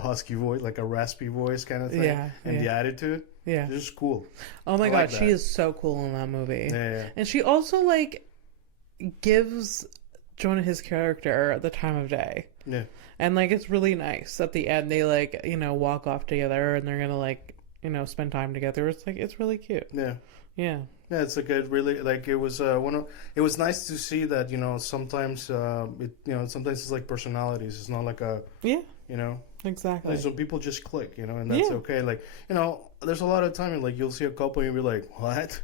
husky voice, like a raspy voice kind of thing. Yeah. And the attitude. Yeah. It's just cool. Oh my God, she is so cool in that movie. Yeah. And she also like gives Jonah his character the time of day. Yeah. And like it's really nice. At the end they like, you know, walk off together and they're gonna like, you know, spend time together. It's like, it's really cute. Yeah. Yeah. Yeah, it's like really like it was it was nice to see that, you know, sometimes sometimes it's like personalities. It's not like a you know, exactly. Like some people just click, you know, and that's okay. Like, you know, there's a lot of time like you'll see a couple and you'll be like, what?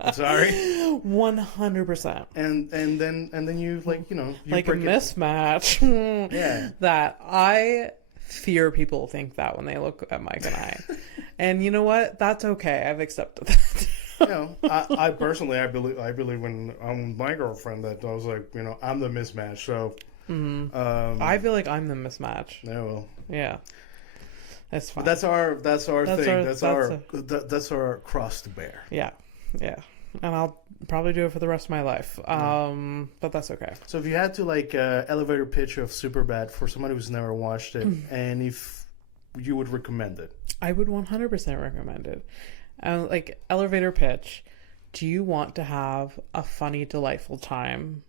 I'm sorry. 100%. And then you like, you know, you like a mismatch. Yeah. That I fear people think that when they look at Mike and I. And you know what? That's okay. I've accepted that. You know, I personally, I believe when I'm with my girlfriend that I was like, you know, I'm the mismatch. So, I feel like I'm the mismatch. Yeah, well, yeah. It's fine. But that's our thing. That's That's our cross to bear. Yeah. And I'll probably do it for the rest of my life. But that's okay. So if you had to like elevator pitch of Superbad for somebody who's never watched it, and if you would recommend it, I would 100% recommend it. Like elevator pitch. Do you want to have a funny, delightful time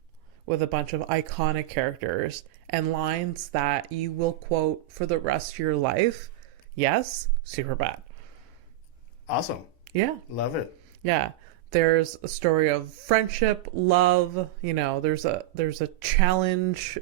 with a bunch of iconic characters and lines that you will quote for the rest of your life? Yes, Superbad. awesome. Yeah. Love it. Yeah. There's a story of friendship, love, there's a challenge.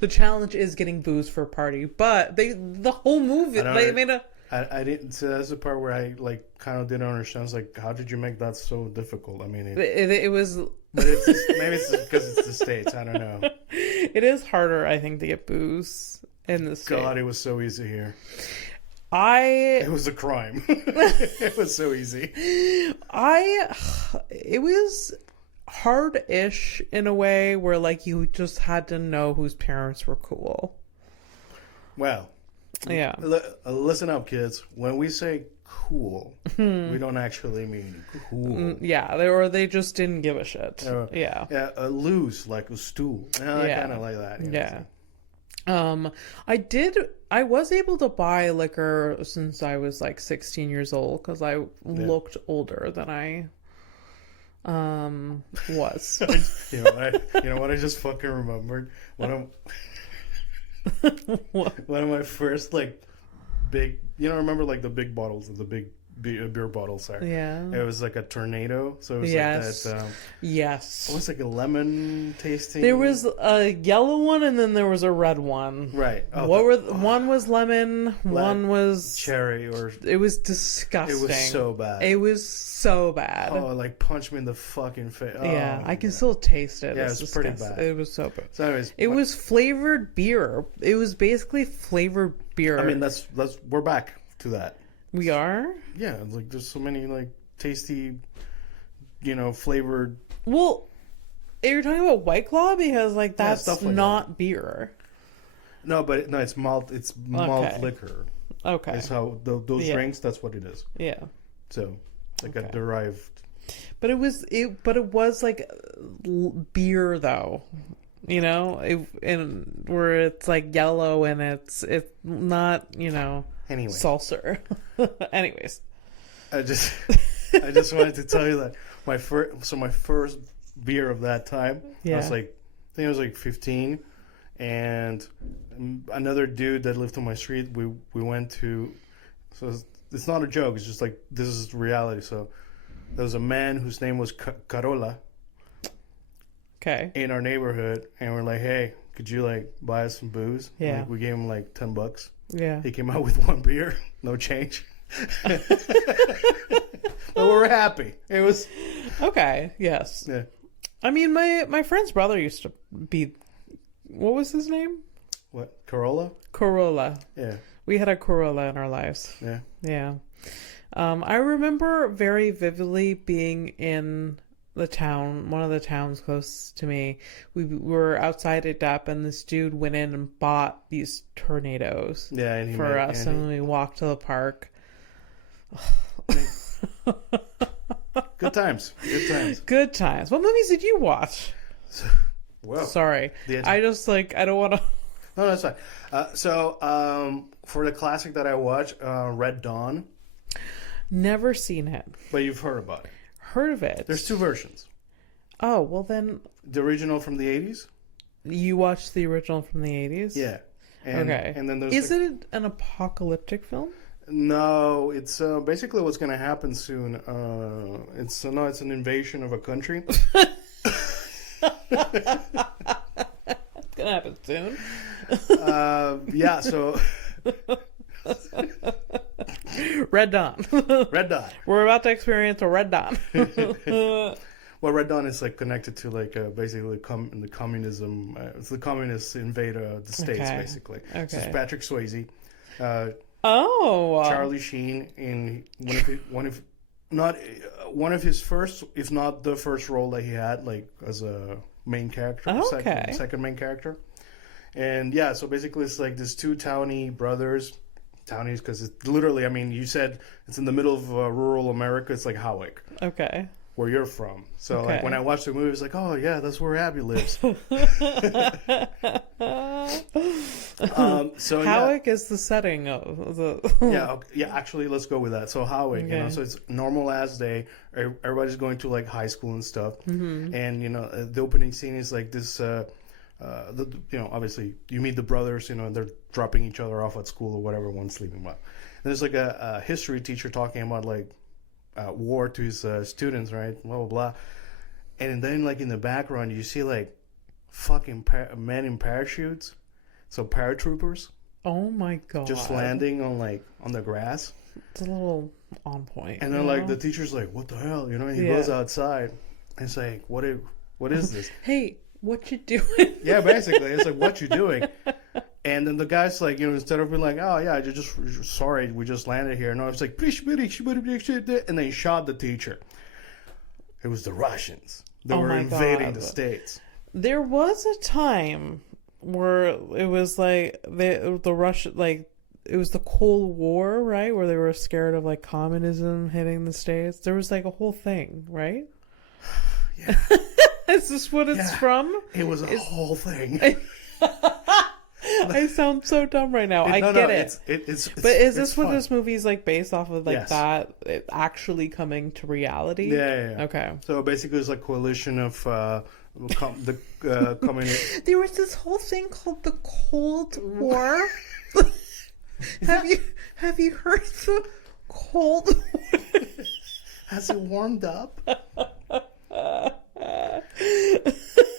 The challenge is getting booze for a party, but the whole movie they made a I didn't. So that's the part where I like kind of didn't understand. I was like, how did you make that so difficult? I mean, it was. But it's just, maybe it's because it's the States. I don't know. It is harder, I think, to get booze in the States. God, it was so easy here. It was a crime. It was so easy. It was hard-ish in a way where like you just had to know whose parents were cool. Well, yeah. Listen up, kids. When we say cool, we don't actually mean cool. Yeah, they just didn't give a shit. Yeah, loose like a stool. Yeah, kind of like that. Yeah. I was able to buy liquor since I was like 16 years old because I looked older than I was. You know what I just fucking remembered? One of my first like big, remember like the big bottles of the big beer bottles are. Yeah. It was like a tornado. So it was yes. like that. Yes. It was like a lemon tasting. There was a yellow one and then there was a red one. Right. Oh, one was lemon, one was cherry, it was disgusting. It was so bad. It was so bad. Oh, like punch me in the fucking face. Oh, yeah, I can still taste it. Yeah, it's pretty bad. It was so bad. So anyways, it was flavored beer. It was basically flavored beer. I mean, that's we're back to that. We are? Yeah, like there's so many like tasty, flavored. Well, you're talking about White Claw because like that's like not that. Beer. No, it's malt. It's malt liquor. Okay. It's how those drinks. That's what it is. Yeah. So, like a derived. But it was like beer though. And where it's like yellow and it's not, Anyway. Seltzer. Anyways. I just wanted to tell you that my first beer of that time, I was like, I think I was like 15, and another dude that lived on my street, we went to, so it's not a joke, it's just like, this is reality. So there was a man whose name was Carola. Okay. In our neighborhood, and we're like, hey, could you like buy us some booze? Yeah. Like, we gave him like $10. Yeah. He came out with one beer, no change. But we were happy. It was okay. Yes. Yeah. I mean, my friend's brother used to be. What was his name? What? Corolla? Corolla. Yeah. We had a Corolla in our lives. Yeah. Yeah. I remember very vividly being in the town, one of the towns close to me. We were outside it up, and this dude went in and bought these tornadoes for us, and we walked to the park. Good times. Good times. What movies did you watch? Whoa. Sorry. I just I don't want to... No, that's fine. So, for the classic that I watched, Red Dawn. Never seen it. But you've heard about it. Heard of it. There's two versions. Oh, well then... The original from the 80s? You watched the original from the 80s? Yeah. Okay. And then there's... Is it an apocalyptic film? No, it's basically what's going to happen soon. It's an invasion of a country. It's going to happen soon? Yeah, so... Red Dawn. Red Dawn. We're about to experience a Red Dawn. Well, Red Dawn is like connected to like basically the communism. It's the communists invade the states basically. Okay. So it's Patrick Swayze, Charlie Sheen in one of his first, if not the first role that he had, like as a main character, second main character. And yeah, so basically it's like these two townie brothers town is, because it's literally, I mean, you said it's in the middle of rural America. It's like Howick, Okay. where you're from. So Okay. like when I watched the movie, it's like, oh yeah, that's where Abby lives. So Howick is the setting of the. yeah. Actually, let's go with that. So Howick, you know, Okay. so it's normal ass day. Everybody's going to like high school and stuff, and you know, the opening scene is like this. You know, obviously you meet the brothers. You know, they're dropping each other off at school or whatever. One's sleeping well. And there's like a history teacher talking about like war to his students, right? Blah blah blah. And then like in the background, you see like fucking men in parachutes, so paratroopers Oh my god. just landing on the grass. It's a little on point. And then like the teacher's like, "What the hell?" You know, and he goes outside. And it's like, "What is this?" Hey, what you doing? Yeah, basically, it's like, "What you doing?" And then the guy's like, you know, instead of being like, "Oh yeah, just sorry, we just landed here," no, it's like, and they shot the teacher. It was the Russians. They Oh were my invading God. the States. There was a time where it was like the Russian, like it was the Cold War, right? Where they were scared of like communism hitting the States. There was like a whole thing, right? Yeah. Is this what it's from? It was a whole thing. I sound so dumb right now. I get it. It's But is this it's what fun. this movie's like based off of, like Yes. that it actually coming to reality? Yeah. Okay. So basically, it's like coalition of the communist. There was this whole thing called the Cold War. Have you heard the Cold War? Has it warmed up?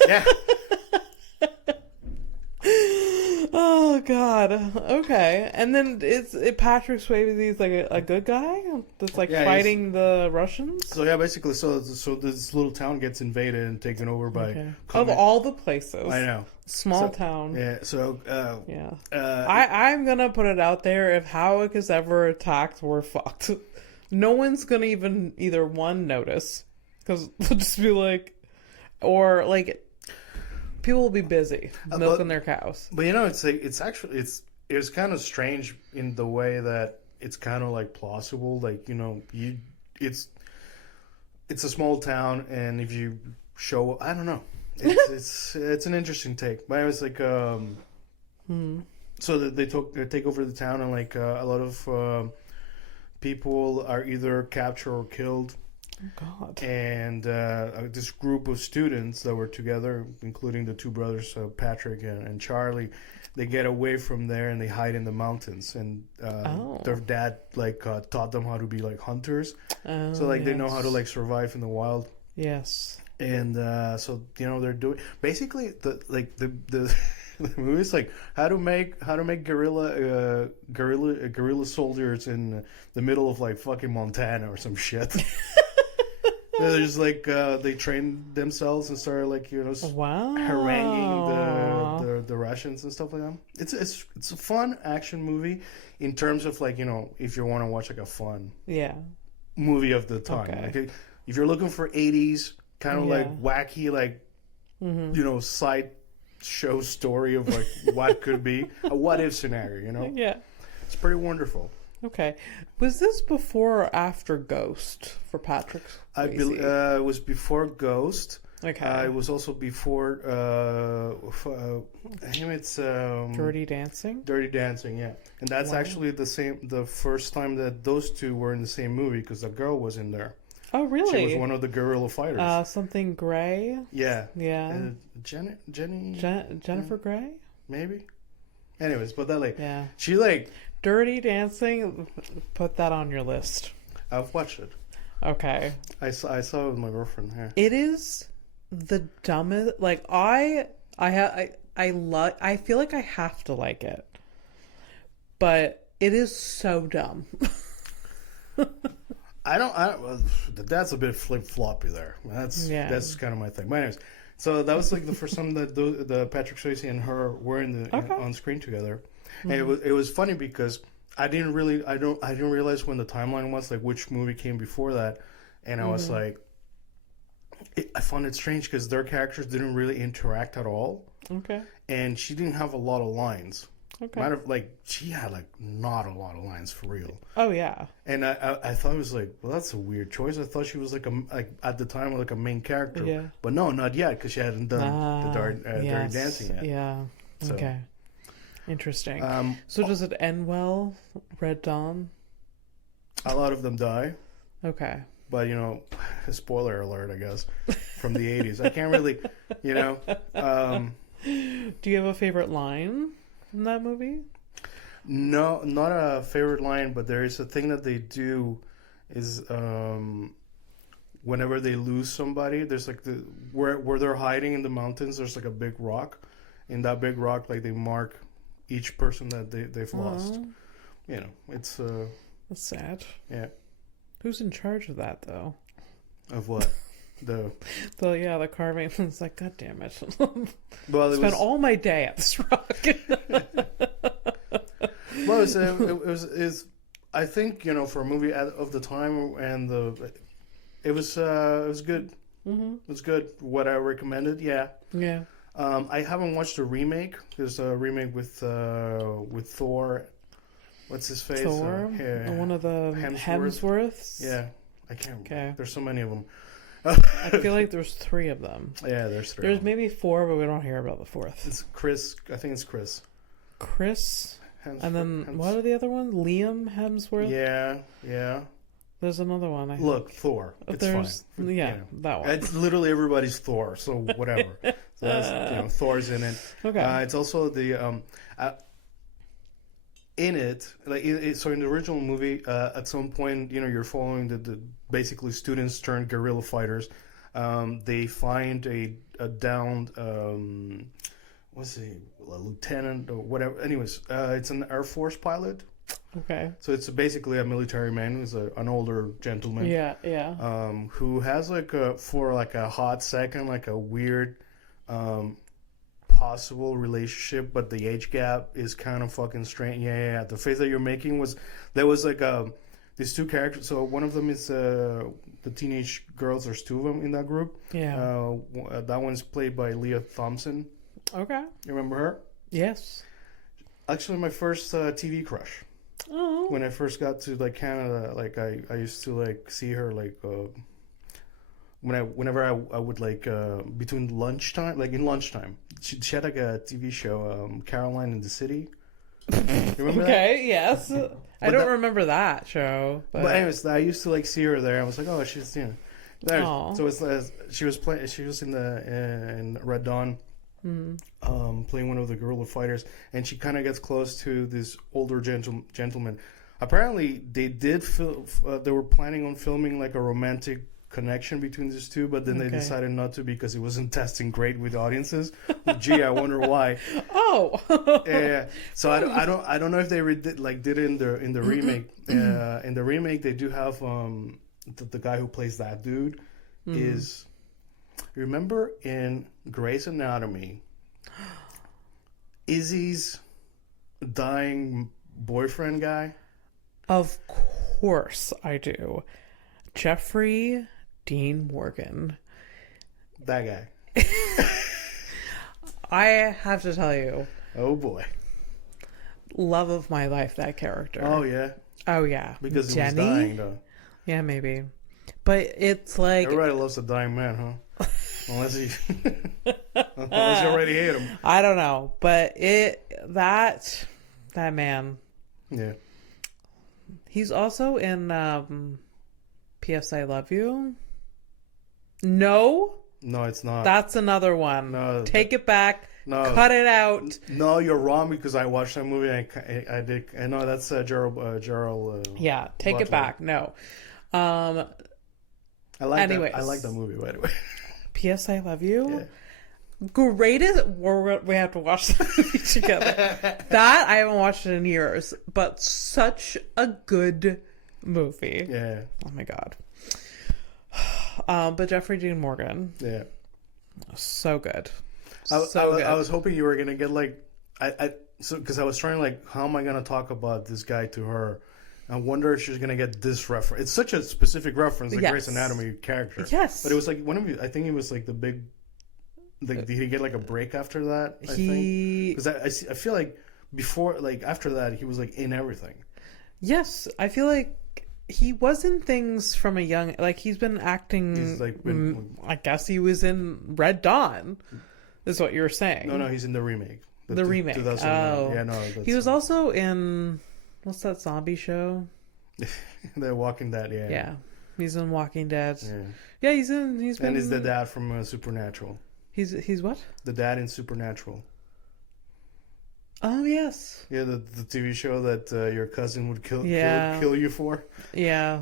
Yeah. Oh God. Okay. And then Patrick Swayze's like a good guy that's like Yeah, fighting the Russians. So yeah, basically, so this little town gets invaded and taken over by. Okay. Of all the places. I know. Small So- town. Yeah. So. Yeah. Uh, I'm gonna put it out there. If Howick is ever attacked, we're fucked. No one's gonna even either one notice, because they'll just be like, or like, people will be busy milking their cows. But you know, it's like it's kind of strange in the way that it's kind of like plausible. Like, you know, it's a small town, and if you show, I don't know, it's an interesting take. But it was like so that they take over the town, and like a lot of people are either captured or killed. Oh God. And this group of students that were together, including the two brothers, Patrick and Charlie, they get away from there and they hide in the mountains. And their dad taught them how to be like hunters, so like they know how to like survive in the wild. Yes. And so you know they're doing basically the the movie's like how to make guerrilla soldiers in the middle of like fucking Montana or some shit. They're just like they trained themselves and started like, you know, haranguing the Russians and stuff like that. It's a fun action movie in terms of like, you know, if you want to watch like a fun movie of the time. Okay. Like if you're looking for 80s kind of like wacky like you know side show story of like what could be a what if scenario, you know. Yeah. It's pretty wonderful. Okay. Was this before or after Ghost for Patrick Swayze? It was before Ghost. Okay. It was also before him. It's Dirty Dancing? Dirty Dancing, yeah. And that's actually the first time that those two were in the same movie, because the girl was in there. Oh, really? She was one of the guerrilla fighters. Something Grey? Yeah. Yeah. Jennifer Grey? Maybe. Anyways, but that like Yeah. she like Dirty Dancing, put that on your list. I've watched it. Okay. I saw it with my girlfriend here. It is the dumbest. Like I feel like I have to like it, but it is so dumb. That's a bit flip floppy there. That's kind of my thing. But anyways, so that was like the first time that the Patrick Swayze and her were on screen together, and it was funny because I didn't realize when the timeline was, like which movie came before that, and I was like, I found it strange because their characters didn't really interact at all. Okay. And she didn't have a lot of lines. Okay. Matter of like, she had like not a lot of lines for real. Oh yeah. And I thought it was like, well, that's a weird choice. I thought she was like at the time like a main character. Yeah. But no, not yet, because she hadn't done the Dirty Yes. Dancing yet. Yeah. So, Okay. Interesting. So does it end well? Red Dawn? a lot of them die. Okay. But, spoiler alert, I guess, from the 80s. I can't really, Do you have a favorite line from that movie? No, not a favorite line, but there is a thing that they do is whenever they lose somebody, there's like where they're hiding in the mountains, there's like a big rock. In that big rock, like they mark each person that they've lost. It's That's sad. yeah. Who's in charge of that though? Of what? The carving. It's like, God damn it. Well, Spent all my day at this rock. Well, it was I think, for a movie of the time, and it was good. Mm-hmm. It was good. What I recommended, yeah. Yeah. I haven't watched the remake. There's a remake with Thor. What's his face? Thor? One of the Hemsworths? Yeah. I can't remember. There's so many of them. I feel like there's 3 of them. Yeah, there's 3. There's maybe 4, but we don't hear about the 4th. It's Chris. I think it's Chris. Chris? And then what are the other ones? Liam Hemsworth? Yeah. There's another one. Look, Thor. It's fine. Yeah, that one. It's literally everybody's Thor, so whatever. So that's, Thor's in it. Okay. It's also the in it, like so in the original movie, at some point, you're following the basically students turned guerrilla fighters. They find a downed what's he, a lieutenant or whatever. Anyways, it's an Air Force pilot. Okay. So it's basically a military man who's an older gentleman. Yeah. Who has for a hot second, like a weird possible relationship, but the age gap is kind of fucking strange. Yeah. The face that you're making there was these 2 characters. So one of them is the teenage girls. There's 2 of them in that group. Yeah. That one's played by Leah Thompson. Okay. You remember her? Yes. Actually, my first TV crush. Oh. When I first got to Canada, I used to see her whenever I would between lunchtime, in lunchtime. She had a TV show, Caroline in the City. You remember that? Okay, yes. I don't remember that show. But anyways, I used to see her there. I was like, oh, she's there. Aww. So it's she was in Red Dawn. Mm-hmm. Playing one of the guerrilla fighters, and she kind of gets close to this older gentleman. Apparently, they did they were planning on filming a romantic connection between these 2, but then they decided not to because it wasn't testing great with audiences. Gee, I wonder why. Oh, yeah. So I don't know if they did it in the remake. In the remake, they do have the guy who plays that dude is. Remember in Grey's Anatomy, Izzy's dying boyfriend guy? Of course I do. Jeffrey Dean Morgan. That guy. I have to tell you. Oh boy. Love of my life, that character. Oh yeah. Oh yeah. Because Jenny? he was dying though. Yeah, maybe. But it's like... Everybody loves a dying man, huh? Unless you already hate him. I don't know. But that man. Yeah. He's also in P.S. I Love You. No? No, it's not. That's another one. No. Take it back. No. Cut it out. No, you're wrong because I watched that movie. I did. I know that's Gerald. Yeah, take Butler. it back. No. I like anyways. I like that movie, by the way. P.S. I Love You. Yeah. Greatest. We have to watch the movie together. That I haven't watched it in years, but such a good movie. Yeah. Oh my god. But Jeffrey Dean Morgan. Yeah. So good. I was hoping you were gonna get because I was trying how am I gonna talk about this guy to her? I wonder if she's gonna get this reference. It's such a specific reference, the Grey's Anatomy character. Yes, but it was one of you. I think it was the big. Did he get a break after that? I think because I feel before, like after that, he was like in everything. Yes, I feel like he was in things from a young, like he's been acting. He's like I guess he was in Red Dawn, is what you were saying. No, he's in the remake. The remake. 2009. Oh, yeah, no. He was also in what's that zombie show? The Walking Dead. Yeah. Yeah, he's in Walking Dead. Yeah. Yeah, he's been. And he's the dad from Supernatural. He's what? The dad in Supernatural. Oh yes. Yeah, the TV show that your cousin would kill you for. Yeah.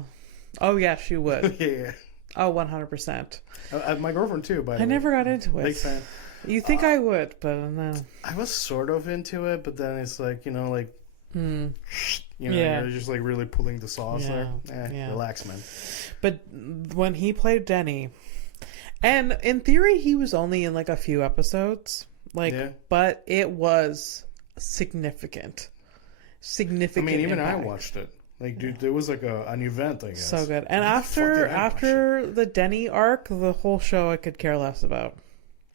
Oh yeah, she would. Yeah. Oh, 100%. My girlfriend too. By the way, I never got into it. Big fan. You think I would, but no. I was sort of into it, but then it's like you're just like really pulling the sauce there. Relax, man. But when he played Denny, and in theory he was only in like a few episodes, but it was significant. I mean, even impact. I watched it. Like, dude, there was like an event, I guess. So good. And after the Denny arc, the whole show I could care less about.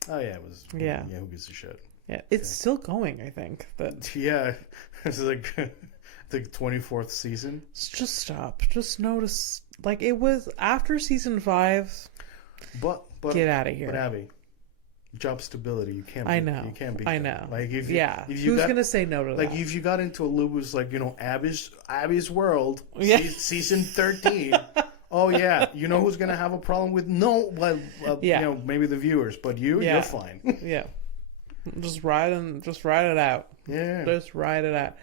Oh yeah, it was. Yeah, who gives a shit? Yeah, it's still going. I think that. Yeah, it's like the 24th season. Just stop. Just notice. Like it was after season 5. But get out of here. But Abby, job stability. You can't. I know. You can't be. I know. Like if who's gonna say no to that? Like if you got into a loop was like Abby's World, season 13. Oh yeah, you know who's gonna have a problem with maybe the viewers, but you're fine. Yeah, just ride it out. Yeah, just ride it out.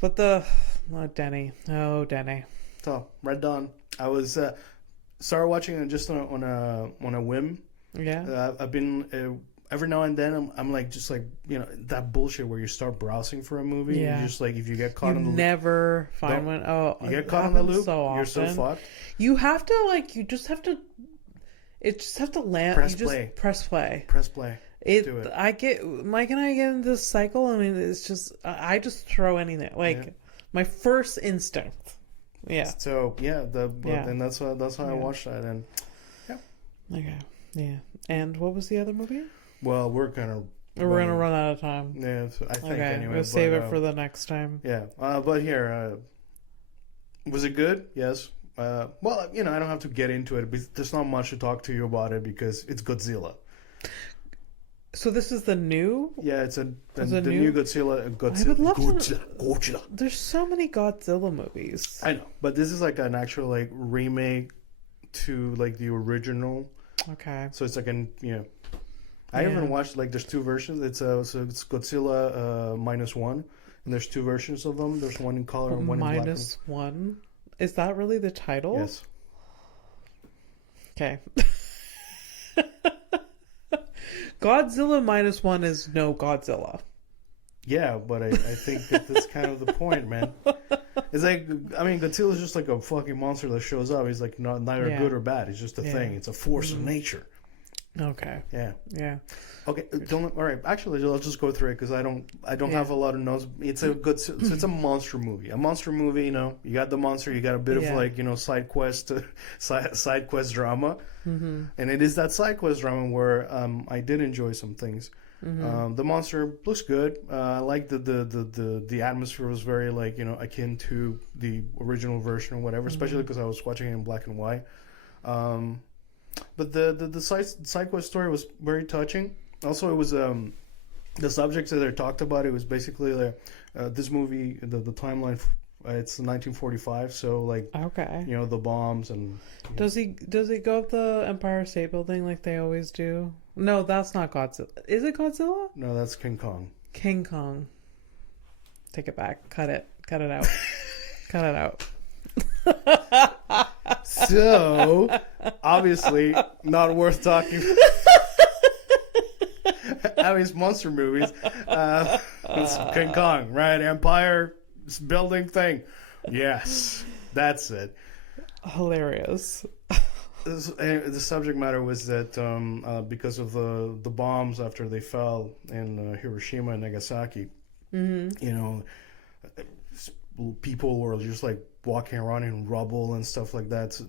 But Denny. So Red Dawn. I was started watching it just on a whim. Yeah, I've been every now and then I'm like just like that bullshit where you start browsing for a movie. Yeah. And you just like if you get caught you on the never find one. Oh, you get caught on the loop. So you're so fucked. You have to you just have to. It just have to land. Press play. Press play. Press play. Do it. Mike and I get in this cycle. I mean, it's just I just throw anything my first instinct. Yeah. So and that's how I watched that and. Okay. Yeah. And what was the other movie? Well, we're gonna run out of time. Yeah, I think okay, anyway. We'll save it for the next time. Yeah, but here, was it good? Yes. Well, I don't have to get into it. But there's not much to talk to you about it because it's Godzilla. So this is the new? Yeah, it's the new Godzilla. I would love Godzilla. There's so many Godzilla movies. I know, but this is like an actual like remake to like the original. Okay. So it's like I haven't watched there's two versions. It's Godzilla -1, and there's two versions of them. There's one in color and one in black. -1. Is that really the title? Yes. Okay. Godzilla -1 is no Godzilla. Yeah, but I think that's kind of the point, man. It's like, I mean, Godzilla's just like a fucking monster that shows up. He's like neither good or bad. It's just a thing. It's a force of nature. Okay. Yeah. Yeah. Okay. All right. Actually, I'll just go through it because I don't have a lot of notes. It's a good. So it's a monster movie. A monster movie. You got the monster. You got a bit of side quest drama, and it is that side quest drama where I did enjoy some things. The monster looks good. I like the atmosphere was very akin to the original version or whatever, especially because I was watching it in black and white. But the side quest story was very touching. Also, it was the subjects that they talked about. It was basically this movie, the timeline. It's 1945, so the bombs and. Does he go up the Empire State Building like they always do? No, that's not Godzilla. Is it Godzilla? No, that's King Kong. King Kong. Take it back. Cut it out. Cut it out. So, obviously, not worth talking. Abby's monster movies. It's King Kong, right? Empire building thing. Yes, that's it. Hilarious. The subject matter was that because of the bombs after they fell in Hiroshima and Nagasaki, people were just walking around in rubble and stuff like that. So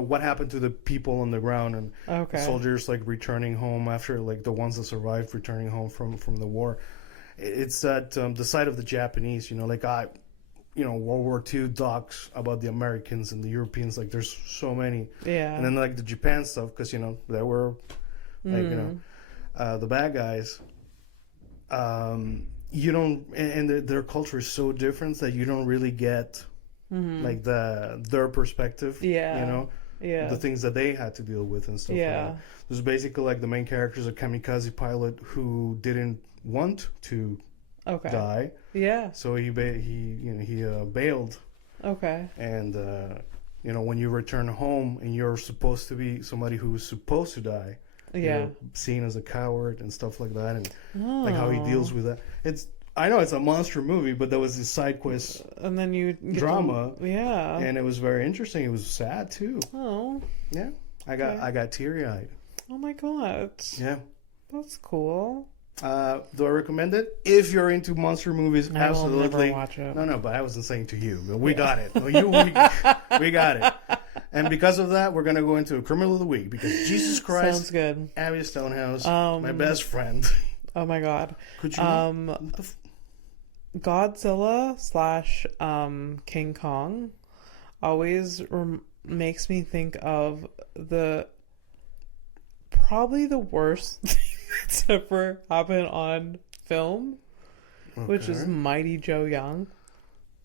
what happened to the people on the ground and soldiers returning home after the ones that survived returning home from the war. it's that the side of the Japanese, like World War II docs about the Americans and the Europeans. Like there's so many. Yeah. And then like the Japan stuff, because there were the bad guys. You don't, and their culture is so different that you don't really get like their perspective. Yeah. The things that they had to deal with and stuff. Yeah. Like that. There's basically like the main character is a kamikaze pilot who didn't want to die. Yeah. So he bailed. Okay. And when you return home and you're supposed to be somebody who's supposed to die, you're seen as a coward and stuff like that, and like how he deals with that. I know it's a monster movie, but there was this side quest and then you drama, yeah, and it was very interesting. It was sad too. Oh, yeah, I got teary eyed. Oh my god, yeah, that's cool. Do I recommend it? If you're into monster movies, absolutely. I will never watch it. No, but I wasn't saying to you. We got it. We got it. And because of that, we're gonna go into a criminal of the week because Jesus Christ, sounds good. Abby Stonehouse, my best friend. Oh my god. Could you? Godzilla / King Kong always makes me think of probably the worst thing that's ever happened on film, which is Mighty Joe Young.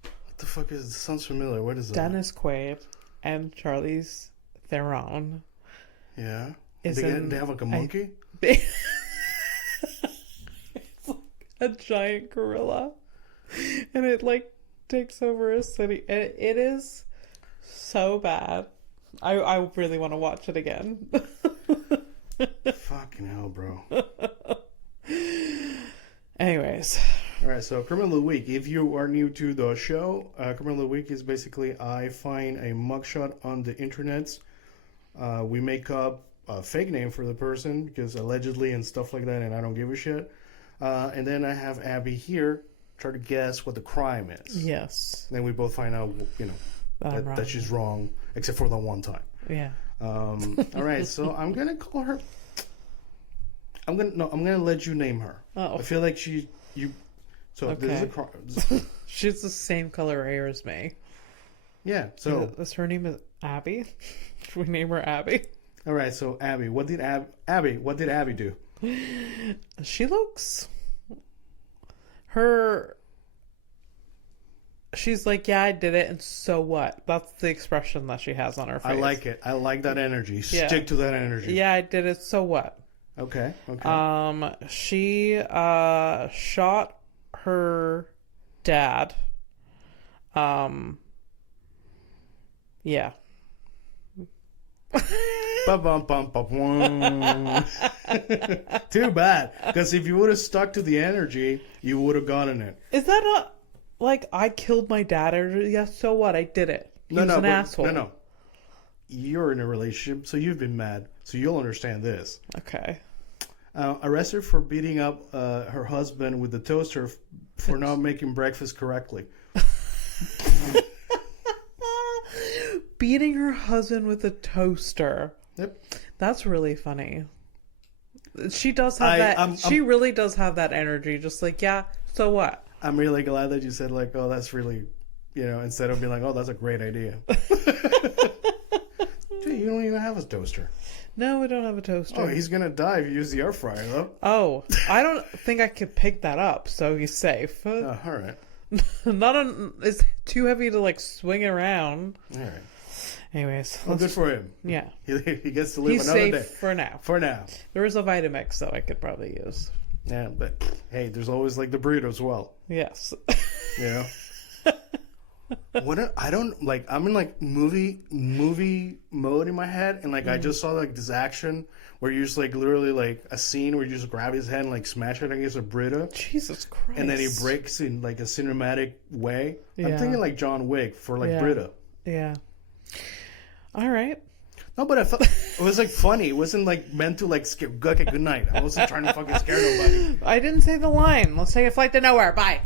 What the fuck is this? Sounds familiar. What is that? Dennis Quaid and Charlize Theron. Yeah. They have like a monkey? It's like a giant gorilla. And it like takes over a city. It is so bad. I really want to watch it again. Fucking hell, bro. Anyways. Alright, so Criminal of the Week. If you are new to the show, Criminal of the Week is basically I find a mugshot on the internet. We make up a fake name for the person because allegedly and stuff like that, and I don't give a shit. And then I have Abby here try to guess what the crime is. Yes. Then we both find out, that she's wrong, except for the one time. Yeah. All right, so I'm gonna call her. I'm gonna let you name her. Oh. I feel like So okay. This is a crime. She's the same color hair as me. Yeah. So her name is Abby. Should we name her Abby? All right. So Abby, what did Abby do? She looks. She's like, yeah, I did it, and so what? That's the expression that she has on her face. I like it. I like that energy. Yeah. Stick to that energy. Yeah, I did it, so what? Okay. She shot her dad. Yeah. Too bad, because if you would have stuck to the energy, you would have gotten it. Is that not like I killed my dad? Or yeah, so what? I did it. He was an asshole. No. You're in a relationship, so you've been mad, so you'll understand this. Okay. Arrested for beating up her husband with the toaster for not making breakfast correctly. Beating her husband with a toaster. Yep. That's really funny. She does have she really does have that energy. Just like, yeah, so what? I'm really glad that you said like, oh, that's really, instead of being like, oh, that's a great idea. Dude, you don't even have a toaster. No, we don't have a toaster. Oh, he's gonna die if you use the air fryer, though. Oh, I don't think I could pick that up, so he's safe. Oh, all right. It's too heavy to like swing around. All right. Anyways, well, good for him. Yeah, he gets to live he's another safe day for now. For now, there is a Vitamix that I could probably use. Yeah, but hey, there's always like the burrito as well. Yes. I don't like. I'm in like movie mode in my head, and like I just saw like this action where you just like literally like a scene where you just grab his head and like smash it against a burrito. Jesus Christ! And then he breaks in like a cinematic way. Yeah. I'm thinking like John Wick for like burrito. Yeah. All right. No, but I thought it was like funny. It wasn't like meant to like scare. Okay, good night. I wasn't trying to fucking scare nobody. I didn't say the line. Let's take a flight to nowhere. Bye.